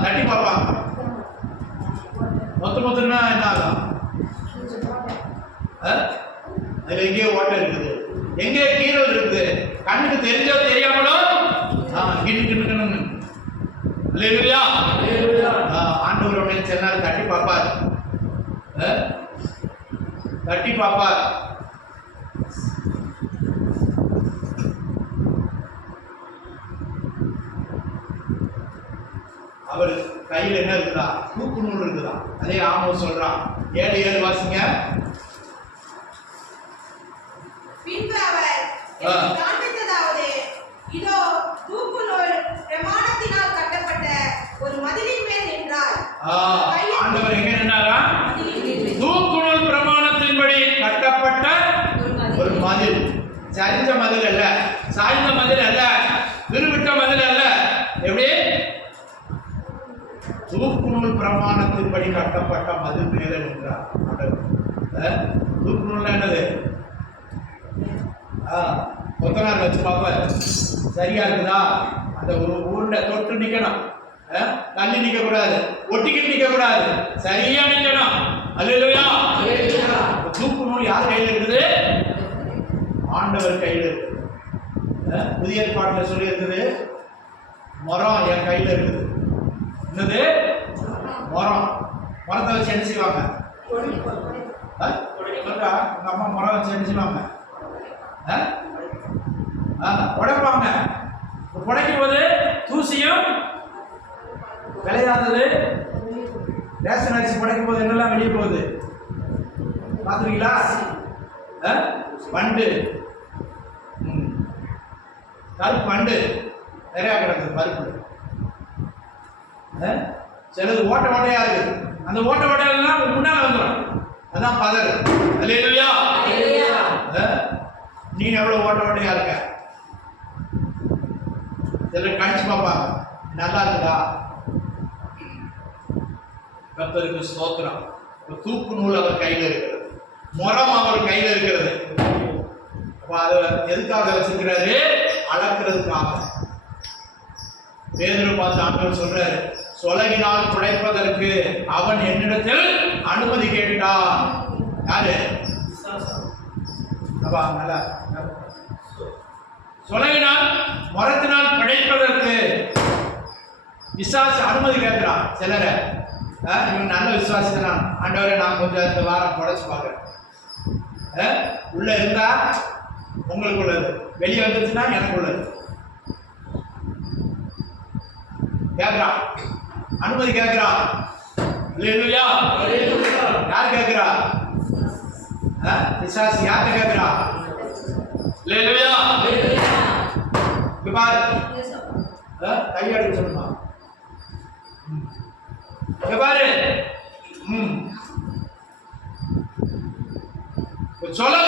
தட்டி பார்ப்பாங்க. மொத்தம்னா என்ன ஆகும்? அதுல எங்கேயோ ஓட்டை இருக்குது, எங்கேயோ கீரல் இருக்குது. கண்ணுக்கு தெரிஞ்சோ தெரியாமலோ கிண்ணு. அல்லேலூயா. ஆண்டவர் உடனே சென்னாரு தட்டி பார்ப்பார், தட்டி பார்ப்பார். அவர் கையில் என்ன இருக்குதா? தூக்கு நூல் இருக்குதா? அதே ஆமோஸ் சொல்றான். 7:7 வாசிங்க. பின்பு அவர் காண்பித்ததாவது, இதோ தூக்கு நூல் பிரமாணத்தினால் கட்டப்பட்ட ஒரு மதிலின் மேல் நின்றார். ஆண்டவர் எங்க நின்றாரா? தூக்கு நூல் பிரமாணத்தின்படி கட்டப்பட்ட ஒரு மதில். சரிஞ்ச மதில் அல்ல, சாய்ந்த மதில் அல்ல, விருவிட்ட மதில் அல்ல. எப்படி? தூக்கு நூல் பிரமாணத்தின்படி கட்டப்பட்ட மதில் மேல நின்றார். தூக்கு நூல் என்னது? கொத்தனார் வச்சு பார்ப்பார், சரியா இருக்குதா? அந்த ஒரு உருண்டை தொட்டு நிக்கணும், தள்ளி நிக்க கூடாது, ஒட்டிக்கிட்டு நிக்க கூடாது, சரியா நிக்கணும். அல்லேலூயா. தூக்கு நூல் யார் கையில் இருக்குது? ஆண்டவர் கையில் இருக்குது. புதிய ஏற்பாட்டில் சொல்லி இருக்குது, மரம் என் கையில் இருக்குது. என்னது? மரம். மரத்தை வச்சு என்ன செய்வாங்க? உங்க அம்மா மரம் வச்சு என்ன செய்வாங்க? உடைப்பாங்க. உடைக்கும் போது தூசியும் விளையாதது. ரேஷன் அரிசி உடைக்கும் போது என்னெல்லாம் வெளியே போகுது பார்த்துருக்கீங்களா? பண்டு, கருப்பு பண்டு நிறையா கிடக்குது. பருப்பு சிலது ஓட்ட ஓட்டையா இருக்கு. அந்த ஓட்ட ஓட்டையெல்லாம் முன்னால வந்துடும், அதான் பதறு. அல்லேலூயா. நீ எவ்வளவு ஓட்ட ஓட்டையா இருக்க? சிலர் கடிச்சு பார்ப்பாங்க, நல்லா இருக்குதா? கர்த்தருக்கு ஸ்தோத்திரம். தூக்கு நூல் அவர் கையில் இருக்கிறது, முறம் அவர் கையில் இருக்கிறது. அதை எதுக்காக வச்சிருக்கிறாரு? அளக்கிறதுக்காக. பேதுரு பார்த்து ஆண்டவர் சொல்றாரு, சொலகினால் குடைப்பதற்கு அவன் என்னிடத்தில் அனுமதி கேட்டான். யாரு? சொலகினால் மரத்தினால் பிழைப்பதற்கு விசுவாசி அனுமதி கேட்கிறான். சிலரை இவன் நல்ல விசுவாசி தான், ஆண்டவரை நான் கொஞ்சம் இந்த வாரம் குடைச்சு பார்க்கிறேன். உள்ள இருந்தா உங்களுக்கு உள்ளது, வெளியே வந்துச்சுன்னா எனக்கு உள்ளது. கேட்கிறான், அனுமதி கேட்கிறான். அல்லேலூயா. யார் கேட்கிறா? விசுவாசி யார்கிட்ட கேட்கிறா? அல்லேலூயா. பாரு, கையாடி சொல்லுமா? பாரு, சொல்லு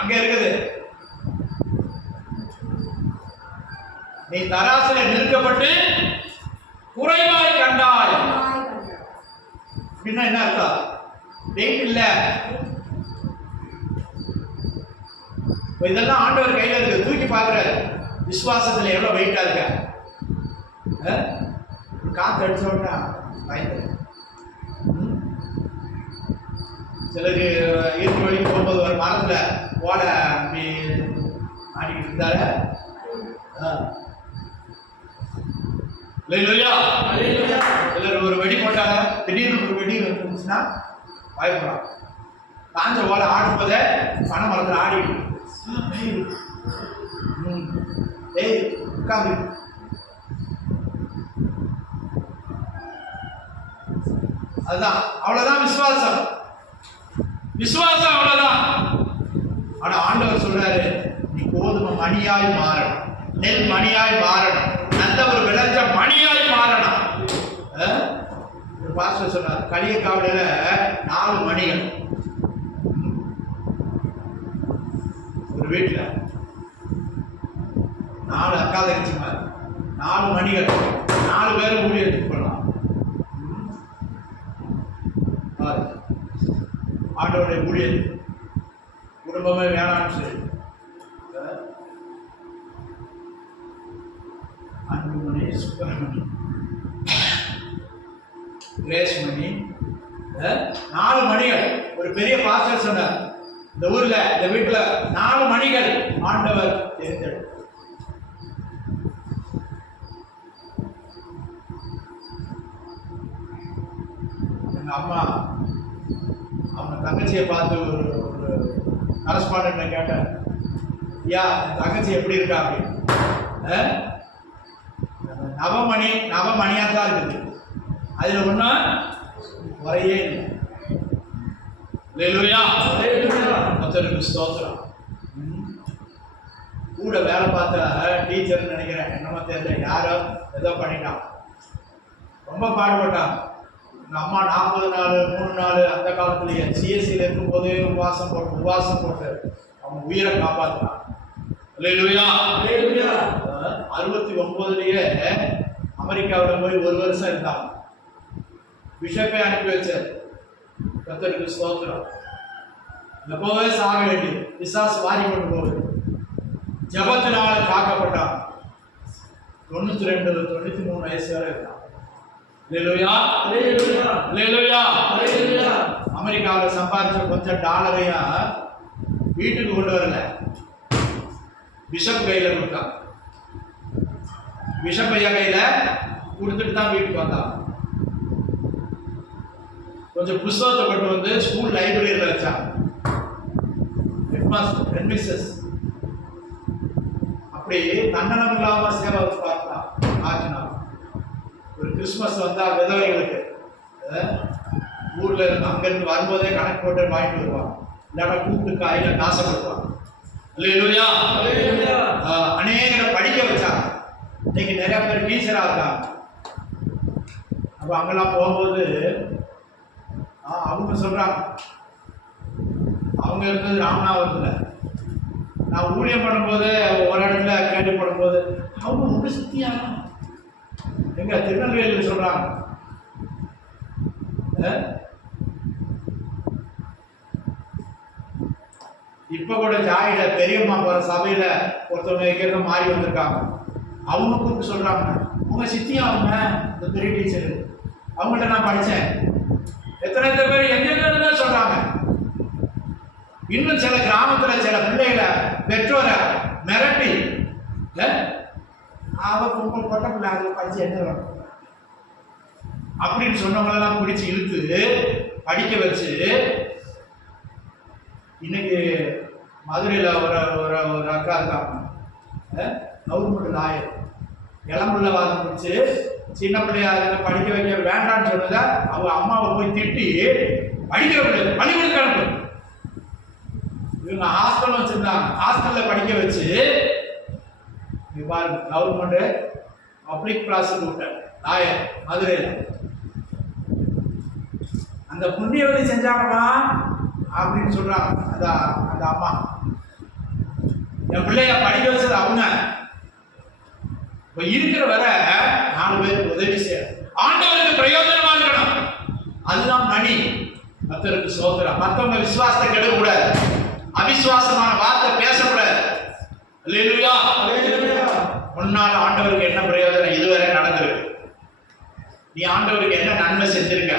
அங்க இருக்குது. நீ தராசில நிறுக்கப்பட்டு குறைவாய் கண்டாய் அப்படின்னா என்ன அர்த்தம்? வெயிட் இல்ல, இப்போ இதெல்லாம் ஆண்டவர் கையில இருக்கு, தூக்கி பார்க்குறாரு. விசுவாசத்துல எவ்வளவு வெயிட்டா இருக்க. காத்து அடிச்ச உடனே பயந்து சிலருக்கு இயற்கை வழிக்கு போகும்போது ஒரு மரத்துல ஓட அப்படி ஆடிக்கிட்டு இருந்தாரு. சிலர் ஒரு வெடி போட்டாங்க, திடீர்னு ஒரு வெடி வந்துச்சுன்னா பயப்படுறான். காஞ்ச ஓலை ஆடும்போதே பனை மரத்தில் ஆடிக்கிட்டு ஏய் உட்காந்து அதுதான். அவ்வளவுதான் விசுவாசம். விசுவாசம் அவ்வளவுதான். ஆனா ஆண்டவர் சொல்றாரு, நீ கோதுமை மணியாய் மாறணும், நெல் மணியாய் மாறணும், நல்ல ஒரு விளைஞ்ச மணியாய் மாறணும். ஒரு பாஸ்டர் சொன்னார், களியக்காவில 4 மணிகள். ஒரு வீட்டுல 4 அக்கா தங்கச்சிமா, 4 மணிகள், 4 பேரும் ஊழியத்துக்கு போகலாம். ஆண்டவருடைய ஊழியர் குடும்பமே வேணாம்னு சொல்லி அன்புமணி, சுப்பிரமணி, கிரேஸ்மணி, 4 மணிகள். ஒரு பெரிய பாஸ்டர் சொன்னார், இந்த ஊர்ல இந்த வீட்டுல 4 மணிகள் ஆண்டவர் தேர்ந்தெடுத்தார். எங்க அம்மா அவங்க தங்கச்சியை பார்த்து ஒரு கரஸ்பாண்டன்ட் கேட்டேன், ஐயா தங்கச்சி எப்படி இருக்கா அப்படின்னு. நவமணியா தான் இருக்குது, அதுல ஒன்றும் குறையே இல்லை. கர்த்தருக்கு ஸ்தோத்திரம். கூட வேலை பார்த்த டீச்சர்னு நினைக்கிறேன், என்னமோ தெரியல, யாரோ ஏதோ பண்ணிட்டான், ரொம்ப பாடுபட்டான். எங்கள் அம்மா 40 நாள் 3 நாள் அந்த காலத்துலேயே சிஎஸ்சியில் இருக்கும்போதே உபவாசம் போட்டு அவங்க உயிரை காப்பாற்றினான். 69லயே அமெரிக்காவில் போய் 1 வருஷம் இருந்தாங்க. பிஷப்பே அனுப்பி வச்சார். கர்த்தருக்கு ஸ்தோத்திரம். எப்போவே சாக வேண்டியது, பிசாசு வாரி கொண்டு போகுது. ஜபத்தினால காக்கப்பட்டான். 92 93 வயசு வரை இருந்தான். அமெரிக்காவில் சம்பாதிச்ச கொஞ்சம் டாலரையா வீட்டுக்கு கொண்டு வரல, பிஷப் கையில கொடுத்தான். பிஷப் ஐயா கையில கொடுத்துட்டு தான் வீட்டுக்கு வந்தான். கொஞ்சம் புஸ்தகத்தை கொண்டு வந்து ஸ்கூல் லைப்ரரியில் வச்சான். ஹெட்மாஸ்டர் அப்படி தன்னலம் இல்லாம சேவை பார்த்தான். ஆச்சுனா ஒரு கிறிஸ்துமஸ் வந்தா விதவைகளுக்கு ஊர்ல இருந்து அங்கிருந்து வரும்போதே கணக்கு போட்டு வாங்கிட்டு வருவான், இல்லாட்டா கூப்பிட்டு கையில காசை கொடுப்பான். அநேகரை படிக்க வச்சாங்க. இன்னைக்கு நிறைய பேர் டீச்சரா இருக்காங்க. அப்ப அங்கெல்லாம் போகும்போது அவங்க சொல்றாங்க, அவங்க இருந்தது ராமநாதபுரத்துல. நான் ஊழியம் பண்ணும்போது ஒரு இடத்துல கேள்விப்படும் போது அவங்க ரொம்ப சுத்தியா எங்க திருநெல்வேலியில் சொல்றாங்க. இப்ப கூட ஜாயில பெரியம்மா போற சபையில ஒருத்தவங்க வைக்கிறத மாறி வந்திருக்காங்க. அவங்க கூப்பிட்டு சொல்றாங்க, உங்க சித்தி அவங்க இந்த பெரிய டீச்சர், அவங்கள்ட்ட நான் படித்தேன். எத்தனை பேர் எங்க சொல்றாங்க. இன்னும் சில கிராமத்துல சில பிள்ளைகளை பெற்றோரை மிரட்டி கொட்ட பிள்ளை அதில் படிச்சு என்ன அப்படின்னு சொன்னவங்களெல்லாம் பிடிச்சி இழுத்து படிக்க வச்சு இன்னைக்கு மதுரையில் ஒரு அக்கா இருக்காங்க, கவர்மெண்ட் லாயர். இளமுள்ள வாதம் பிடிச்சி சின்ன பிள்ளையா படிக்க வைக்க வேண்டாம்னு சொன்னதை அவங்க அம்மாவை போய் திட்டி படிக்கிற பிள்ளை பள்ளிகளுக்கு அனுப்பு. இவங்க ஹாஸ்டல் வச்சிருந்தாங்க, ஹாஸ்டல்ல படிக்க வச்சு பாருங்க, கவர்மெண்ட் பப்ளிக் ப்ராசிக்யூட்டர் லாயர் மதுரையில். அந்த புண்ணியவதி செஞ்சாங்கம்மா அப்படின்னு சொல்றாங்க அந்த அம்மா. என் பிள்ளைய படிக்க வச்சது அவங்க. இப்ப இருக்கிற வரை 4 பேருக்கு உதவி செய்ய ஆண்டவருக்கு பிரயோஜனமா இருக்கணும். அதுதான் மணி. கர்த்தருக்கு சோதரம். மற்றவங்க விசுவாசத்தை கெடுக்க கூடாது, அவிசுவாசமான வார்த்தை பேசக்கூடாது. அல்லேலூயா. முன்னால ஆண்டவருக்கு என்ன பிரயோஜனம் இதுவரை நடந்திருக்கு? நீ ஆண்டவருக்கு என்ன நன்மை செஞ்சிருக்க?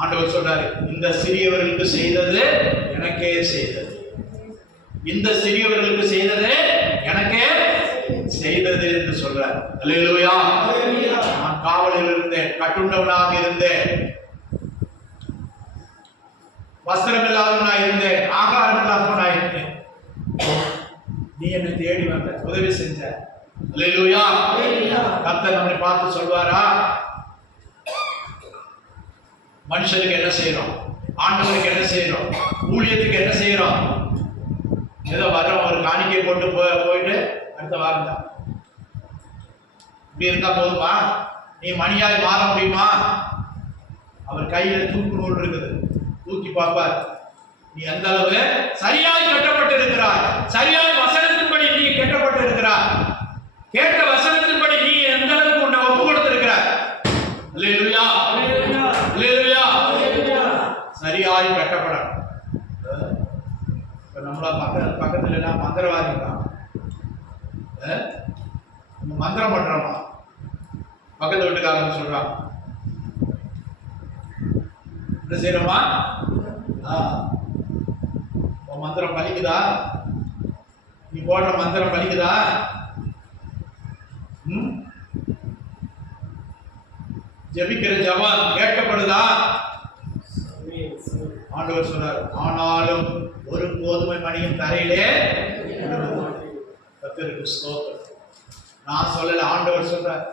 ஆண்டவர் சொல்றாரு, இந்த சிறியவர்களுக்கு செய்தது எனக்கே செய்தது, இந்த சிறியவர்களுக்கு செய்தது எனக்கே செய்தது என்று சொல்றார். அல்லேலூயா. நான் காவலில் இருந்தேன், கட்டுண்டவனாக இருந்தேன், வஸ்திரம் இல்லாதவனாய் இருந்தேன், ஆகாரம் இல்லாதவனாய் இருந்தேன், நீ என்னை தேடி வந்த, உதவி செஞ்ச. அல்லேலூயா. கர்த்தர் நம்மை பார்த்து சொல்வாரா? மனுஷனுக்கு என்ன செய்யறோம், ஆண்டவருக்கு என்ன செய்யறோம், ஊழியத்துக்கு என்ன செய்யறோம்? ஏதோ வரோம், ஒரு காணிக்கை போட்டு போயிட்டு அடுத்த வாரம் தான் இப்படி இருந்தா போதுமா? நீ மணியாய் மாற முடியுமா? அவர் கையில தூக்கு நூல் இருக்குது, தூக்கி பார்ப்பார். நீ எந்த அளவு சரியாய் கட்டப்பட்டு இருக்கிறாய், சரியாய் வசனத்தின்படி நீ கட்டப்பட்டு இருக்கிறாய், கேட்ட வசனத்தின்படி நீ எந்த அளவுக்கு உன்னை ஒப்பு கொடுத்திருக்கிறாய். அல்லேலூயா. அல்லேலூயா. சரியாய் கட்டப்படணும். நம்மள பக்கத்துல எல்லாம் மந்திரவாதிங்களா, மந்திரம் பண்றோமா? பக்கத்து வீட்டுக்காரங்க சொல்றான், என்ன செய்யறோமா? மந்திரம் பலிக்குதா? நீ போடுற மந்திரம் பலிக்குதா? ஜெபிக்கிற ஜெபம் கேட்கப்படுதா? ஆண்டவர் சொன்னார், ஆனாலும் ஒரு கோதுமை மணியும் தரையிலே. கர்த்தருக்கு ஸ்தோத்திரம். நான் சொல்லல, ஆண்டவர் சொல்றார்.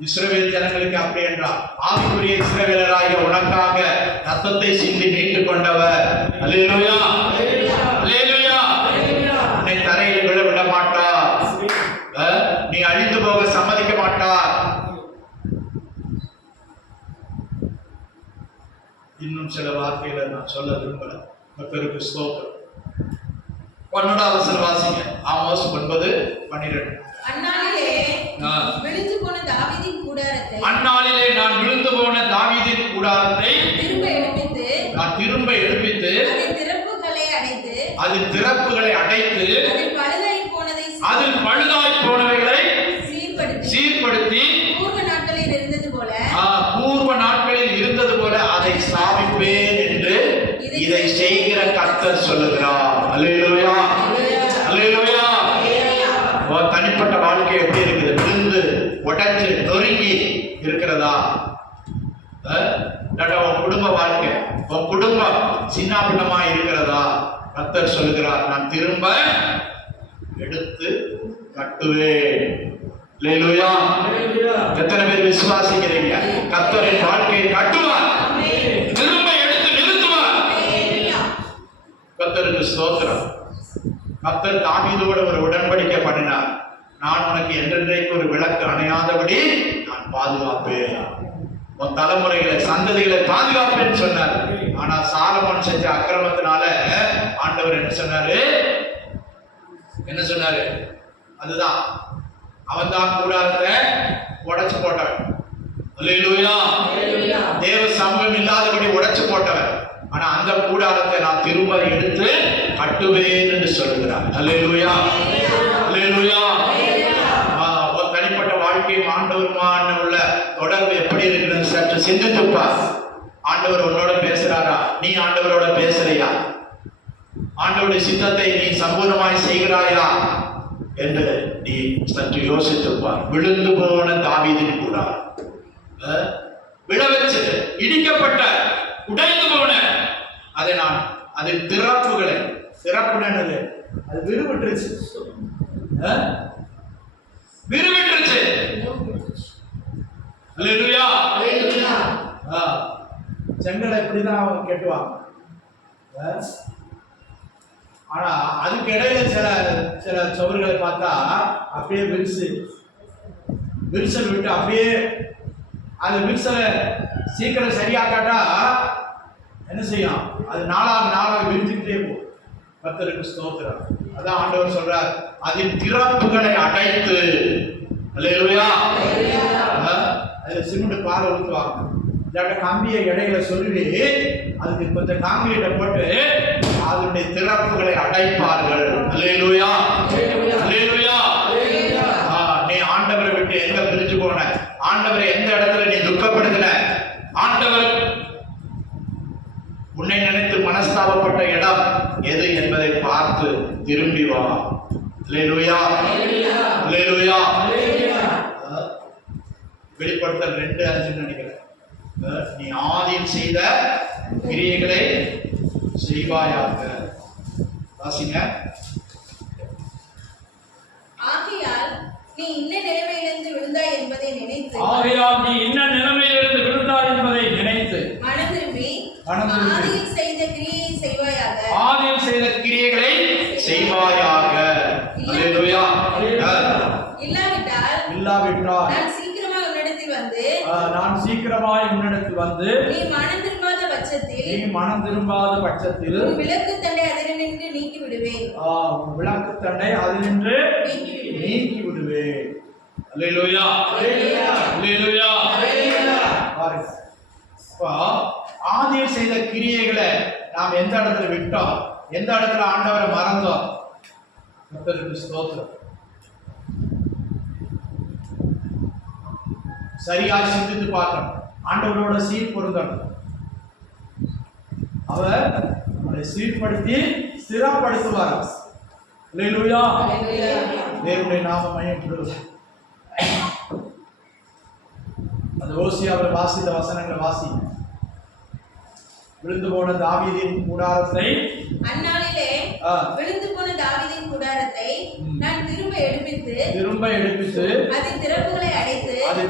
இஸ்ரவேல் ஜனங்களுக்கு அப்படி என்றார், ஆவிக்குரிய இஸ்ரவேலராகிய உனக்காக ரத்தத்தை சிந்தி மீட்டுக் கொண்டவர். அல்லேலூயா. அல்லேலூயா. உன்னை தரையில் விழ விட மாட்டார், நீ அழிந்து போக சம்மதிக்க மாட்டார். இன்னும் சில வார்த்தைகளை நான் சொல்ல விரும்பல. கர்த்தருக்கு ஸ்தோத்திரம். 12வது வசனம் வாசிங்க. ஆமோஸ் 9:12. அந்நாளிலே விழுந்து போன தாவீதின் கூடாரத்தை, அந்நாளிலே நான் விழுந்து போன தாவீதின் கூடாரத்தை நான் திரும்ப எடுப்பித்து அதன் திறப்புகளை அடைத்து அதில் பழுதாய் போனவைகளை சீர்படுத்தி பூர்வ நாட்களில் இருந்தது போல அதை ஸ்தாபிப்பேன் என்று இதை செய்கிற கர்த்தர் சொல்லுகிறார். அல்லேலூயா. அல்லேலூயா. தனிப்பட்ட வாழ்க்கை எப்படி இருக்குது? விழுந்து உடைஞ்சு நொறுங்கி இருக்கிறதா? உன் குடும்ப வாழ்க்கை, உன் குடும்பம் சின்ன பின்னமா இருக்கிறதா? கர்த்தர் சொல்லுகிறார், நான் திரும்ப எடுத்து கட்டுவேன். அல்லேலூயா. எத்தனை பேர் விசுவாசிக்கிறீங்க? கர்த்தரின் வாழ்க்கையை கட்டுவார், திரும்ப எடுத்து நிறுத்துவார். கர்த்தருக்கு ஸ்தோத்திரம். கர்த்தர் தாவீதோடு ஒரு உடன்படிக்கை பண்ணினார். நான் உனக்கு என்றென்றைக்கு ஒரு விளக்கு அணையாதபடி நான் பாதுகாப்பேன், உன் தலைமுறைகளை சந்ததிகளை பாதுகாப்பேன்னு சொன்னார். ஆனா சாலமோன் செஞ்ச அக்கிரமத்தினால ஆண்டவர் என்ன சொன்னாரு? என்ன சொன்னாரு? அதுதான், அவன் தான் கூடாரத்தை உடைச்சு போட்டவன். அல்லேலூயா. தேவ சமூகம் இல்லாதபடி உடைச்சு போட்டவன். ஆனா அந்த கூடாரத்தை நான் திரும்ப எடுத்து கட்டுவேன் என்று சொல்லுகிறார். அல்லேலூயா. அல்லேலூயா. தனிப்பட்ட வாழ்க்கையும் ஆண்டவருமான உள்ள தொடர்பு எப்படி இருக்கிறது சற்று சிந்தித்துப்பா. ஆண்டவர் உன்னோட பேசுறாரா? நீ ஆண்டவரோட பேசுறியா? ஆண்டவருடைய சித்தத்தை நீ சம்பூர்ணமாய் செய்கிறாயா என்று நீ சற்று யோசித்துப்பார். விழுந்து போன தாவீதின் கூடாரம், விழ வச்சது, இடிக்கப்பட்ட, உடைந்து போன, அதை நான் அதில் திறப்புகளை, திறப்புனது அது விருவிட்டுருச்சு, விருவிட்டுருச்சு. அல்லேலூயா. செங்கலை இப்படிதான் அவங்க கெட்டுவாங்க. ஆனா அதுக்கு இடையில சில சுவர்களை பார்த்தா அப்படியே விரிசல் விட்டு அப்படியே அந்த விரிசலை சீக்கிரம் சரியாக்காட்டா என்ன செய்யும்? அது நாளாக விரிச்சுக்கிட்டே போகும். கர்த்தருக்கு ஸ்தோத்திரம். அதான் ஆண்டவர் சொல்றார், அதின் திறப்புகளை அடைத்து. அல்லேலூயா. அதுல சிமெண்ட் பாறை ஊற்றுவாங்க, இல்லாட்ட கம்பியை இடையில சொல்லி அதுக்கு கொஞ்சம் காங்கிரீட்டை போட்டு அதனுடைய திறப்புகளை அடைப்பார்கள். அல்லேலூயா, அல்லேலூயா. நீ ஆண்டவரை விட்டு எங்க பிரிஞ்சு போன, ஆண்டவரை எந்த இடத்துல நீ துக்கப்படுத்தின, ஆண்டவர் உன்னை நினைத்து மனஸ்தாபப்பட்ட இடம் எது என்பதை பார்த்து திரும்பி வா. அல்லேலூயா, அல்லேலூயா. வெளிப்படுத்தல் 2:5 நினைக்கிறேன். நீ ஆதியில் செய்த கிரியைகளை செய்வாயாக. வாசிங்க. ஆகையால் நீ இன்ன நிலைமையிலிருந்து விழுந்தாய் என்பதை நினைத்து மனம் திரும்பி ஆதியில் செய்த கிரியை செய்வாயாக. ஆதியில் செய்த கிரியைகளை செய்வாயாக. அல்லேலூயா. இல்லாவிட்டால் நான் சீக்கிரமாய் உன்னிடத்தில் வந்து நீ மனம் திரும்பாத பட்சத்தில் உன் விளக்கு தண்டை அதிலிருந்து நீக்கி விடுவேன். விளக்கு தண்டை அதிலிருந்து நீக்கி விடுவேன். அல்லேலூயா, அல்லேலூயா. ஆதியில் செய்த கிரியைகளை நாம் எந்த இடத்துல விட்டோம், எந்த இடத்துல ஆண்டவரை மறந்தோம், கர்த்தருக்கு ஸ்தோத்திரம். சரியாக சிந்தித்து பார்க்கணும். ஆண்டவரோட சீர் பொருந்தணும். அவர் நம்மளை சீர்படுத்தி ஸ்திரப்படுத்துவார். அல்லேலூயா, தேவனுடைய நாமம் மகிமைப்படுவது. அந்த ஓசியாவில் வாசித்த வசனங்களை வாசி. விழுந்து போன தாவீதின் கூடாரத்தை, அந்நாளிலே விழுந்து போன தாவீதின் கூடாரத்தை நான் திரும்ப எடுப்பித்து அதின் திறப்புகளை அடைத்து அதில்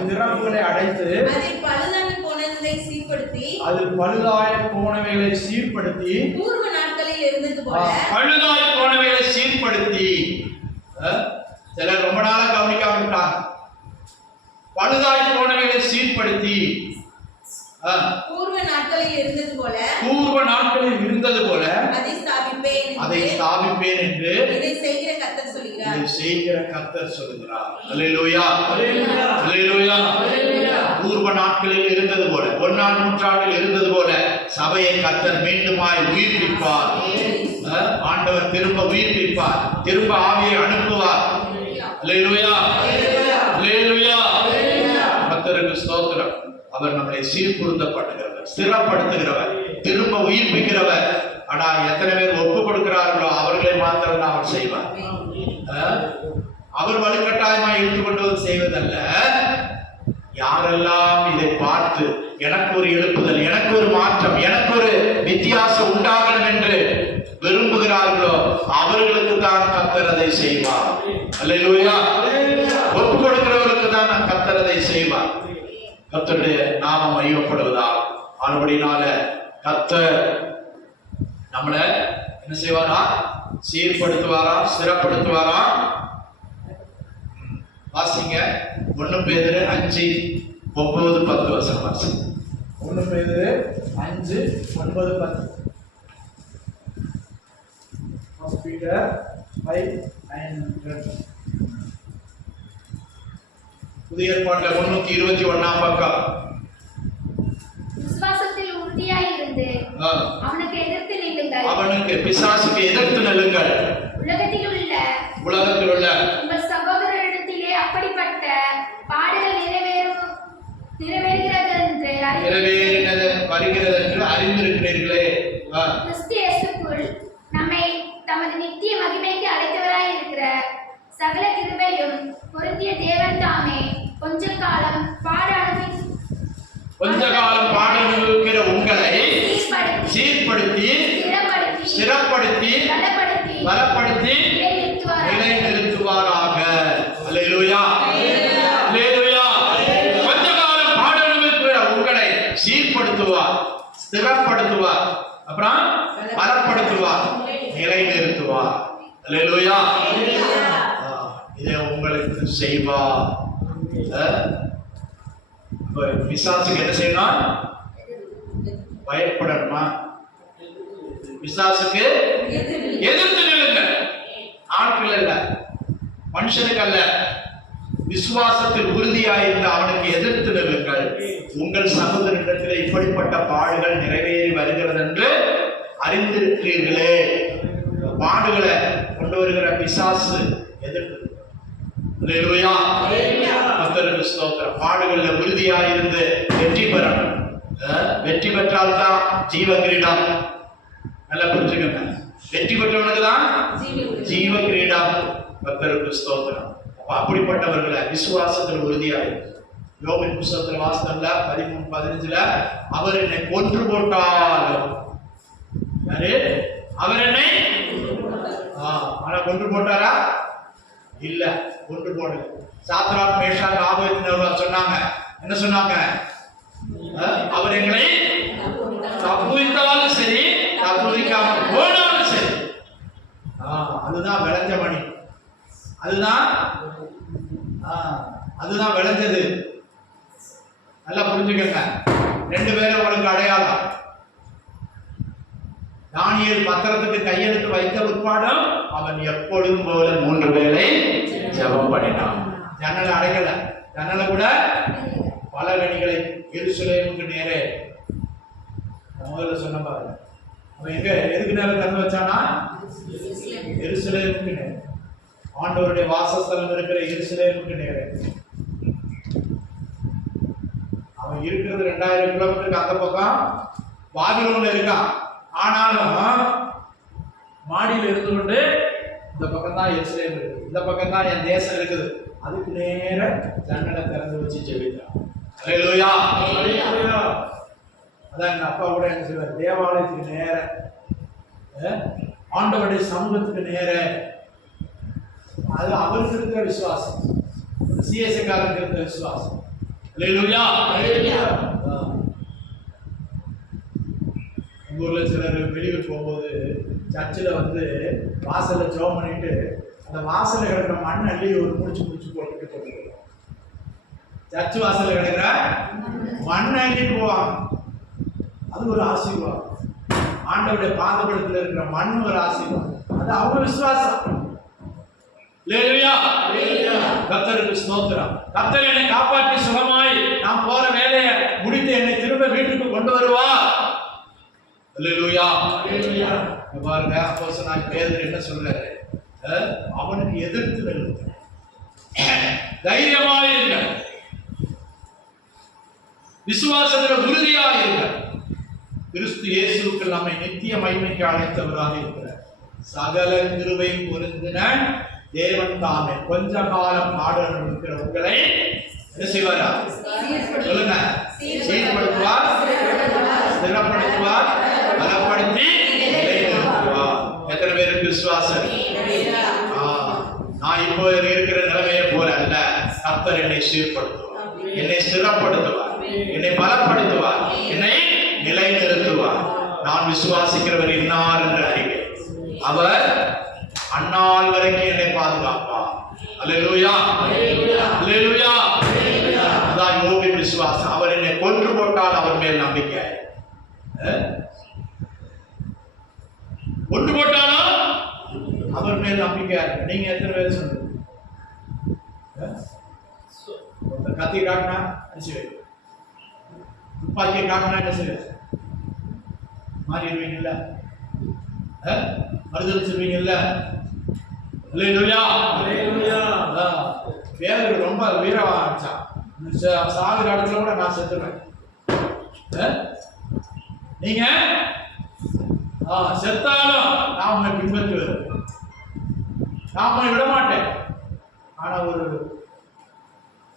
பழுதான போனதை சீர்படுத்தி பூர்வ நாட்களில் இருந்தது போல பழுதாய் போனவைகளை சீர்படுத்தி. சிலர் ரொம்ப நாளா கவனிக்காம விட்டாங்க. பழுதாய் போனவைகளை சீர்படுத்தி பூர்வ நாட்களில் இருந்தது போல அதை ஸ்தாபிப்பேன் என்று இதை செய்கிற கர்த்தர் சொல்கிறார். அல்லேலூயா, அல்லேலூயா. பூர்வ நாட்களில் இருந்தது போல, 1ஆம் நூற்றாண்டில் இருந்தது போல சபையை கர்த்தர் மீண்டுமாய் உயிர்ப்பிப்பார். ஆண்டவர் திரும்ப உயிர்ப்பிப்பார், திரும்ப ஆவியை அனுப்புவார். அல்லேலூயா, அல்லேலூயா. கர்த்தருக்கு ஸ்தோத்திரம். அவர் நம்மளை சீர்படுத்தப்படுகிறவர், ஸ்திரப்படுத்துகிறவர், திரும்ப உயிர்ப்பிக்கிறவர். ஆனா எத்தனை பேர் ஒப்பு கொடுக்கிறார்களோ அவர்களை மாத்திரம் தான் அவர் செய்வார். அவர் வலுக்கட்டாயமாக இழுத்து கொண்டு செய்வதல்ல. யாரெல்லாம் இதை பார்த்து எனக்கு ஒரு எழுப்புதல், எனக்கு ஒரு மாற்றம், எனக்கு ஒரு வித்தியாசம் உண்டாகணும் என்று விரும்புகிறார்களோ அவர்களுக்கு தான் கர்த்தர் அதை செய்வார். அல்லேலூயா. ஒப்பு கொடுக்கிறவர்களுக்கு தான் கர்த்தர் அதை செய்வார். கர்த்தருடைய நாமம் மகிமைப்படுவதால். ஆனபடினால கர்த்தர் நம்மளை என்ன செய்வாரா? சீர்படுத்துவாரா, ஸ்திரப்படுத்துவாரா. வாசிங்க 1 பேதுரு 5:9-10 வசனம் வாசிங்க. 1 பேதுரு 5:9-10. Peter 5:9-10. புதிய ஏற்பாட்டில் 321ஆம் பக்கம். விசுவாசத்தில் உறுதியாய் இருந்து அவனுக்கு எதிர்த்து நில்லுங்கள். அவனுக்கு பிசாசுக்கு எதிர்த்து நில்லுங்கள். உலகத்தில் உள்ள உங்கள் சகோதரரிடத்திலே அப்படிப்பட்ட பாடுகள் வருகிறது என்று அறிந்திருக்கிறீர்களே. கிறிஸ்து இயேசுக்குள் நம்மை தமது நித்திய மகிமைக்கு அழைத்தவராய் இருக்கிற சகல கிருபையும் பொருந்திய தேவன் தாமே கொஞ்ச காலம் பாட அனுபவிக்கிற உங்களை சீர்படுத்தி ஸ்திரப்படுத்தி பலப்படுத்தி நிலைநிறுத்துவாராக. அல்லேலூயா, அல்லேலூயா. கொஞ்ச காலம் பாட அனுபவிக்கிற உங்களை சீர்படுத்துவார், ஸ்திரப்படுத்துவார், அப்புறம் பலப்படுத்துவார், நிலைநிறுத்துவார். அல்லேலூயா. இதை உங்களுக்கு செய்வார். பிசாசுக்கு என்ன செய்யணும்? பயப்படணுமா? பிசாசுக்கு எதிர்த்து நில்லுங்க. ஆட்கள் அல்ல, மனுஷனுக்கு அல்ல, விசுவாசத்தில் உறுதியாயிருந்த அவனுக்கு எதிர்த்து நில்லுங்கள். உங்கள் சகோதரனிடத்தில் இப்படிப்பட்ட பாடுகள் நிறைவேறி வருகிறது என்று அறிந்திருக்கிறீர்களே. பாடுகளை கொண்டு வருகிற பிசாசு எதிர்ப்பு. அல்லேலூயா. கர்த்தருக்கு ஸ்தோத்திரம். பாடுகள்ல உறுதியாயிருந்து வெற்றி பெறணும். வெற்றி பெற்றால்தான் ஜீவ கிரீடம். நல்லா புரிஞ்சுக்கங்க. வெற்றி பெற்றவனுக்கு தான் ஜீவ கிரீடம். கர்த்தருக்கு ஸ்தோத்திரம். அப்ப அப்படிப்பட்டவர்களை விசுவாசத்தில் உறுதியாயிருக்கு. யோபின் புத்தகத்தில் வாசகம்ல 13:15 அவர் என்னை கொன்று போட்டாலும், யாரு அவர் என்னை ஆனா கொன்று போட்டாரா? இல்ல, கொன்று போடல. சாத்ராக் மேஷாக் ஆபேத்நேகோ சொன்னாங்க, என்ன சொன்னாங்க? அவர் எங்களை தப்புவித்தாலும் சரி, தப்புவிக்காம போனாலும் சரி. அதுதான் விளைஞ்ச மணி. அதுதான் விளைஞ்சது. நல்லா புரிஞ்சுக்கங்க. 2 பேரும் உங்களுக்கு அடையாளம். தானியேல் பத்திரத்துக்கு கையெழுத்து வைத்த பிற்பாடும் அவன் எப்பொழுதும் போல 3 வேளை ஜெபம் பண்ணினான். ஜன்னலை அடைக்கல. ஜன்னலை கூட பலகணிகளை எருசலேமுக்கு நேரே. முதல்ல சொன்ன பாருங்க, அவன் எதுக்கு நேரம் திறந்து வச்சானா? எருசலேமுக்கு நேரே. ஆண்டவருடைய வாசஸ்தலம் இருக்கிற எருசலேமுக்கு நேரே. அவன் இருக்கிறது 2000 கிலோமீட்டருக்கு அந்த பக்கம் பாபிலோன்ல இருக்கான். ஆனாலும் மாடியில் இருந்து கொண்டு இந்த பக்கம் தான் எருசலேம் இருக்குது, இந்த பக்கம் தான் என் தேசம் இருக்குது. அதுக்கு நேர ஜன்னலை திறந்து வச்சு ஜெபிக்கிறான். அல்லேலூயா. அதான் எங்க அப்பா கூட என்ன சொல்வார், தேவாலயத்துக்கு நேர, ஆண்டவருடைய சமூகத்துக்கு நேர. அது அவருக்கு இருக்கிற விசுவாசம், சிஎஸ்ஐக்காரருக்கு இருக்கிற விசுவாசம். அல்லேலூயா. எங்க ஊர்ல சிலர் வெளியூர் போகும்போது சர்ச்சில் வாசல்ல ஜெபம் பண்ணிட்டு அந்த வாசல்ல கிடக்கிற மண் அள்ளி ஒரு முடிச்சு போட்டுட்டு போட்டுருக்கோம். சர்ச்சு வாசல்ல கிடக்கிற மண் அள்ளிட்டு போவாங்க. அது ஒரு ஆசீர்வாதம். ஆண்டவருடைய பாதபடத்தில் இருக்கிற மண் ஒரு ஆசீர்வாதம். அது அவங்க விசுவாசம். அல்லேலூயா. கர்த்தருக்கு ஸ்தோத்திரம். கர்த்தர் என்னை காப்பாற்றி சுகமாய் நான் போற வேலையை முடித்து என்னை திரும்ப வீட்டுக்கு கொண்டு வருவார். அல்லேலூயா. பாருங்க, அப்போஸ்தலனாகிய பேதுரு என்ன சொல்றாரு? அவனுக்கு எதிர்த்து நில்லுங்க, தைரியமாக இருங்க, விசுவாசத்தில் உறுதியாக இருங்க. கிறிஸ்து இயேசுவுக்கு நம்மை நித்திய மகிமைக்கு அழைத்தவராக இருக்கிறார். சகல கிருபை பொருந்தின தேவன் தாமே கொஞ்ச காலம் நாடு இருக்கிற உங்களை என்ன செய்வாரா? சொல்லுங்க. சீர்படுத்துவார், ஸ்திரப்படுத்துவார், பலப்படுத்தி நிலைநிறுத்துவார். எத்தனை பேருக்கு விசுவாசம்? நான் இப்போ இருக்கிற நிலைமையை போல அல்ல. கர்த்தர் என்னை சீர்படுத்துவார், என்னை ஸ்திரப்படுத்துவார், என்னை பலப்படுத்துவார், என்னை நிலைநிறுத்துவார். நான் விசுவாசிக்கிறவர் இன்னார் என்று அறிவேன். அவர் அந்நாள் வரைக்கும் என்னை பாதுகாப்பார். அல்லேலூயா. அல்லேலூயா. அதான் யோபின் விசுவாசம். அவர் என்னை கொன்று போட்டால் அவர் மேல் நம்பிக்கை. கொன்று போட்டாலும் அவர் மேல் நம்பிக்கை. நீங்க எத்தனை பேர் சொல்லுங்க? கத்தி காட்டினா என்ன செய்வீங்க? துப்பாக்கியை காட்டினா என்ன செய்வீங்க? மாறிடுவீங்கல்ல? மறுதளிச்சிருவீங்கல்ல? அல்லேலூயா. பேரு ரொம்ப வீரமா ஆரம்பிச்சான். சாகு காலத்துல கூட நான் செத்துறேன். நீங்க செத்தாலும் நான் உங்களை பின்பற்றி வருவேன், நான் உங்களை விட மாட்டேன். ஆனா ஒரு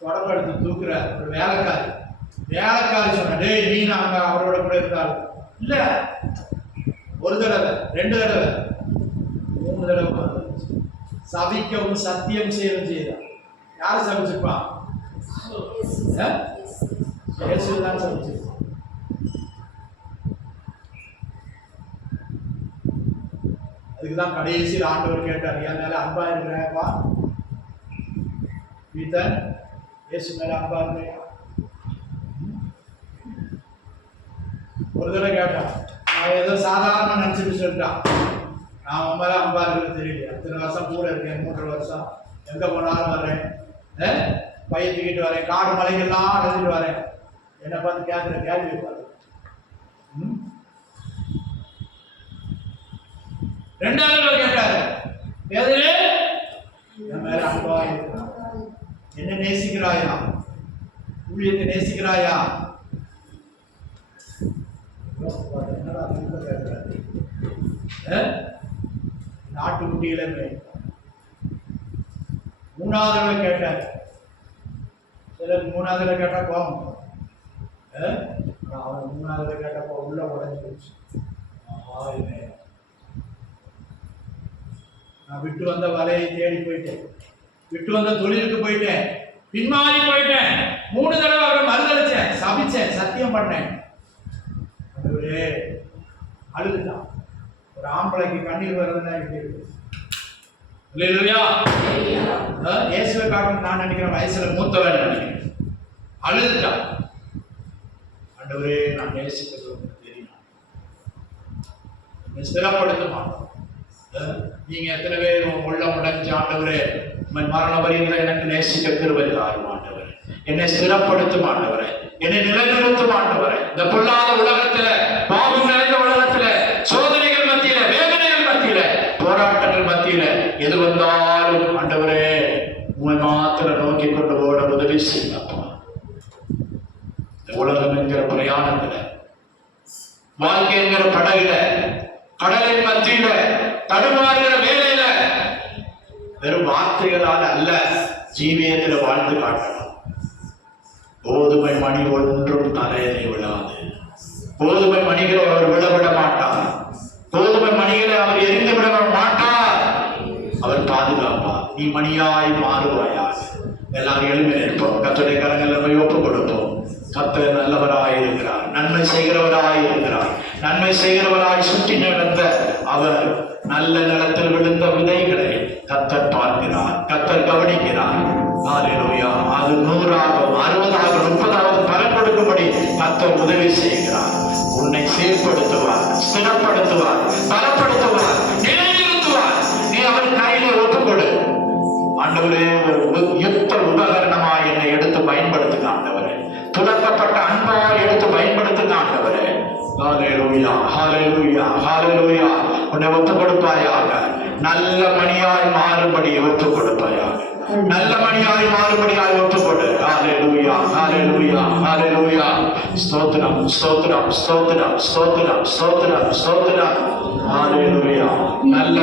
தொடப்படுத்தி தூக்குற ஒரு வேலைக்காரி சொன்ன, டேய் நீ நாங்க அவரோட கூட இருந்தாலும் இல்ல. ஒரு தடவை, 2 தடவை, 3 தடவை சபிக்கவும் சத்தியம் செய்யவும் செய்தார். யாரு சபிச்சிருப்பா? இயேசுதான் சபிச்சிருப்பான். அதுக்குதான் கடைசியில் ஆண்டவர் கேட்டார், என் மேல அன்பா இருக்கிறப்பா பீத்தர், இயேசு மேல அன்பா இருக்கிறேன். ஒரு தடவை கேட்டான், அவன் ஏதோ சாதாரண நினைச்சிட்டு சொல்லிட்டான், நான் உன் மேல அன்பா இருக்கிறது தெரியல. அத்தனை வருஷம் கூட இருக்கேன், 3 வருஷம் எங்க போனாலும் வர்றேன், பையன் தூக்கிட்டு வரேன், காடு மலைக்கெல்லாம் அழைச்சிட்டு வரேன். என்னை பார்த்து கேட்கிற கேள்வி பாரு. ரெண்டாவது தடவை கேட்டாரு, பேதுரு என் மேல அன்பா இருக்கிறான், என்ன நேசிக்கிறாயா, ஊழியத்தை நேசிக்கிறாயா? என்னடா திரும்ப கேட்கிறாரு? நாட்டுக்குட்டிகளை மூணாவது தடவை கேட்டார். சிலர் மூணாவது தடவை கேட்டா கோபம், அவன் மூணாவது தடவை கேட்டப்போ உள்ள உடஞ்சி போச்சு. நான் விட்டு வந்த வலையை தேடி போயிட்டேன், விட்டு வந்த தொழிலுக்கு போயிட்டேன், பின்மாறி போயிட்டேன், 3 தடவை அவரை மறுதளிச்சேன், சபிச்சேன், சத்தியம் பண்ணேன். அழுதுட்டான். ஒரு ஆம்பளைக்கு கண்ணீர் வர்றதுன்னா எப்படி இருக்கு? இயேசுவை காரணம் நான் நினைக்கிறேன், வயசுல மூத்தவன் நினைக்கிறேன். அழுதுட்டான். ஆண்டவரே நான் நேசிக்கிறது உங்களுக்கு தெரியும், ஸ்திரப்படுத்த மாட்டோம். நீங்க எத்தனை பேர் உள்ள உடஞ்சி ஆண்டவரே மரண வரையில் எனக்கு நேசிக்க கிருபை தாரும் ஆண்டவரே, என்னை ஸ்திரப்படுத்தும் ஆண்டவரே, என்னை நிலைநிறுத்தும் ஆண்டவரே. இந்த பொல்லாத உலகத்துல, பாவம் நிறைந்த உலகத்துல, சோதனைகள் மத்தியில, வேதனைகள் மத்தியில, போராட்டங்கள் மத்தியில எது வந்தாலும் ஆண்டவரே உண்மை மாத்திரம் நோக்கி கொண்டு ஓட உதவி செய்யப்பா. இந்த உலகம் என்கிற பிரயாணத்துல, வாழ்க்கை என்கிற படகுல, கடலின் மத்தியில, தடுமாறுகிற வேலையில வெறும் வார்த்தைகளால் அல்ல, ஜீவியத்தில் வாழ்ந்து காட்டணும். கோதுமை மணி ஒன்றும் தலையிலே விழாது. கோதுமை மணிகளை அவர் விடவிட மாட்டார், கோதுமை மணிகளை அவர் எரிந்து விட மாட்டார், அவர் பாதுகாப்பார். நீ மணியாய் மாறுவாயாக. எல்லாரும் எழுப்பி நிற்போம், கர்த்தருடைய கரங்களை போய் ஒப்புக் கொடுப்போம். கர்த்தர் நல்லவராய் இருக்கிறார், நன்மை செய்கிறவராய் இருக்கிறார். நன்மை செய்கிறவராய் சுற்றி நடந்த அவர் நல்ல நிலத்தில் விழுந்த விதைகளை கர்த்தர் பார்க்கிறார், கர்த்தர் கவனிக்கிறார். ஹல்லேலூயா. அது 100ஆகவும் 60ஆகவும் 30ஆகவும் பலன் கொடுக்கும்படி கர்த்தர் உதவி செய்கிறார். உன்னை சீர்படுத்துவார், ஸ்திரப்படுத்துவார், பலப்படுத்துவார், நிலைநிறுத்துவார். நீ அவர் கையிலே ஒப்புக்கொடு. ஆண்டவரே, ஒரு யுத்த உபகரணமா என்னை எடுத்து பயன்படுத்துங்க ஆண்டவரே, துலக்கப்பட்ட அன்பா எடுத்து பயன்படுத்துங்க ஆண்டவரே. ஹல்லேலூயா, ஹல்லேலூயா, ஹல்லேலூயா. உன்னை ஒப்புக் கொடுப்பாயாக, நல்ல மணியாய் மாறுபடி ஒப்புக் கொடுப்பாயாக, நல்ல மணியாய் மாறுபடியாய் ஒப்புக்கொடு. ஹல்லேலூயா, ஹல்லேலூயா, ஹல்லேலூயா. ஸ்தோத்திரம், ஸ்தோத்திரம், ஸ்தோத்திரம், ஸ்தோத்திரம், ஸ்தோத்திரம், ஸ்தோத்திரம். ஹல்லேலூயா. நல்ல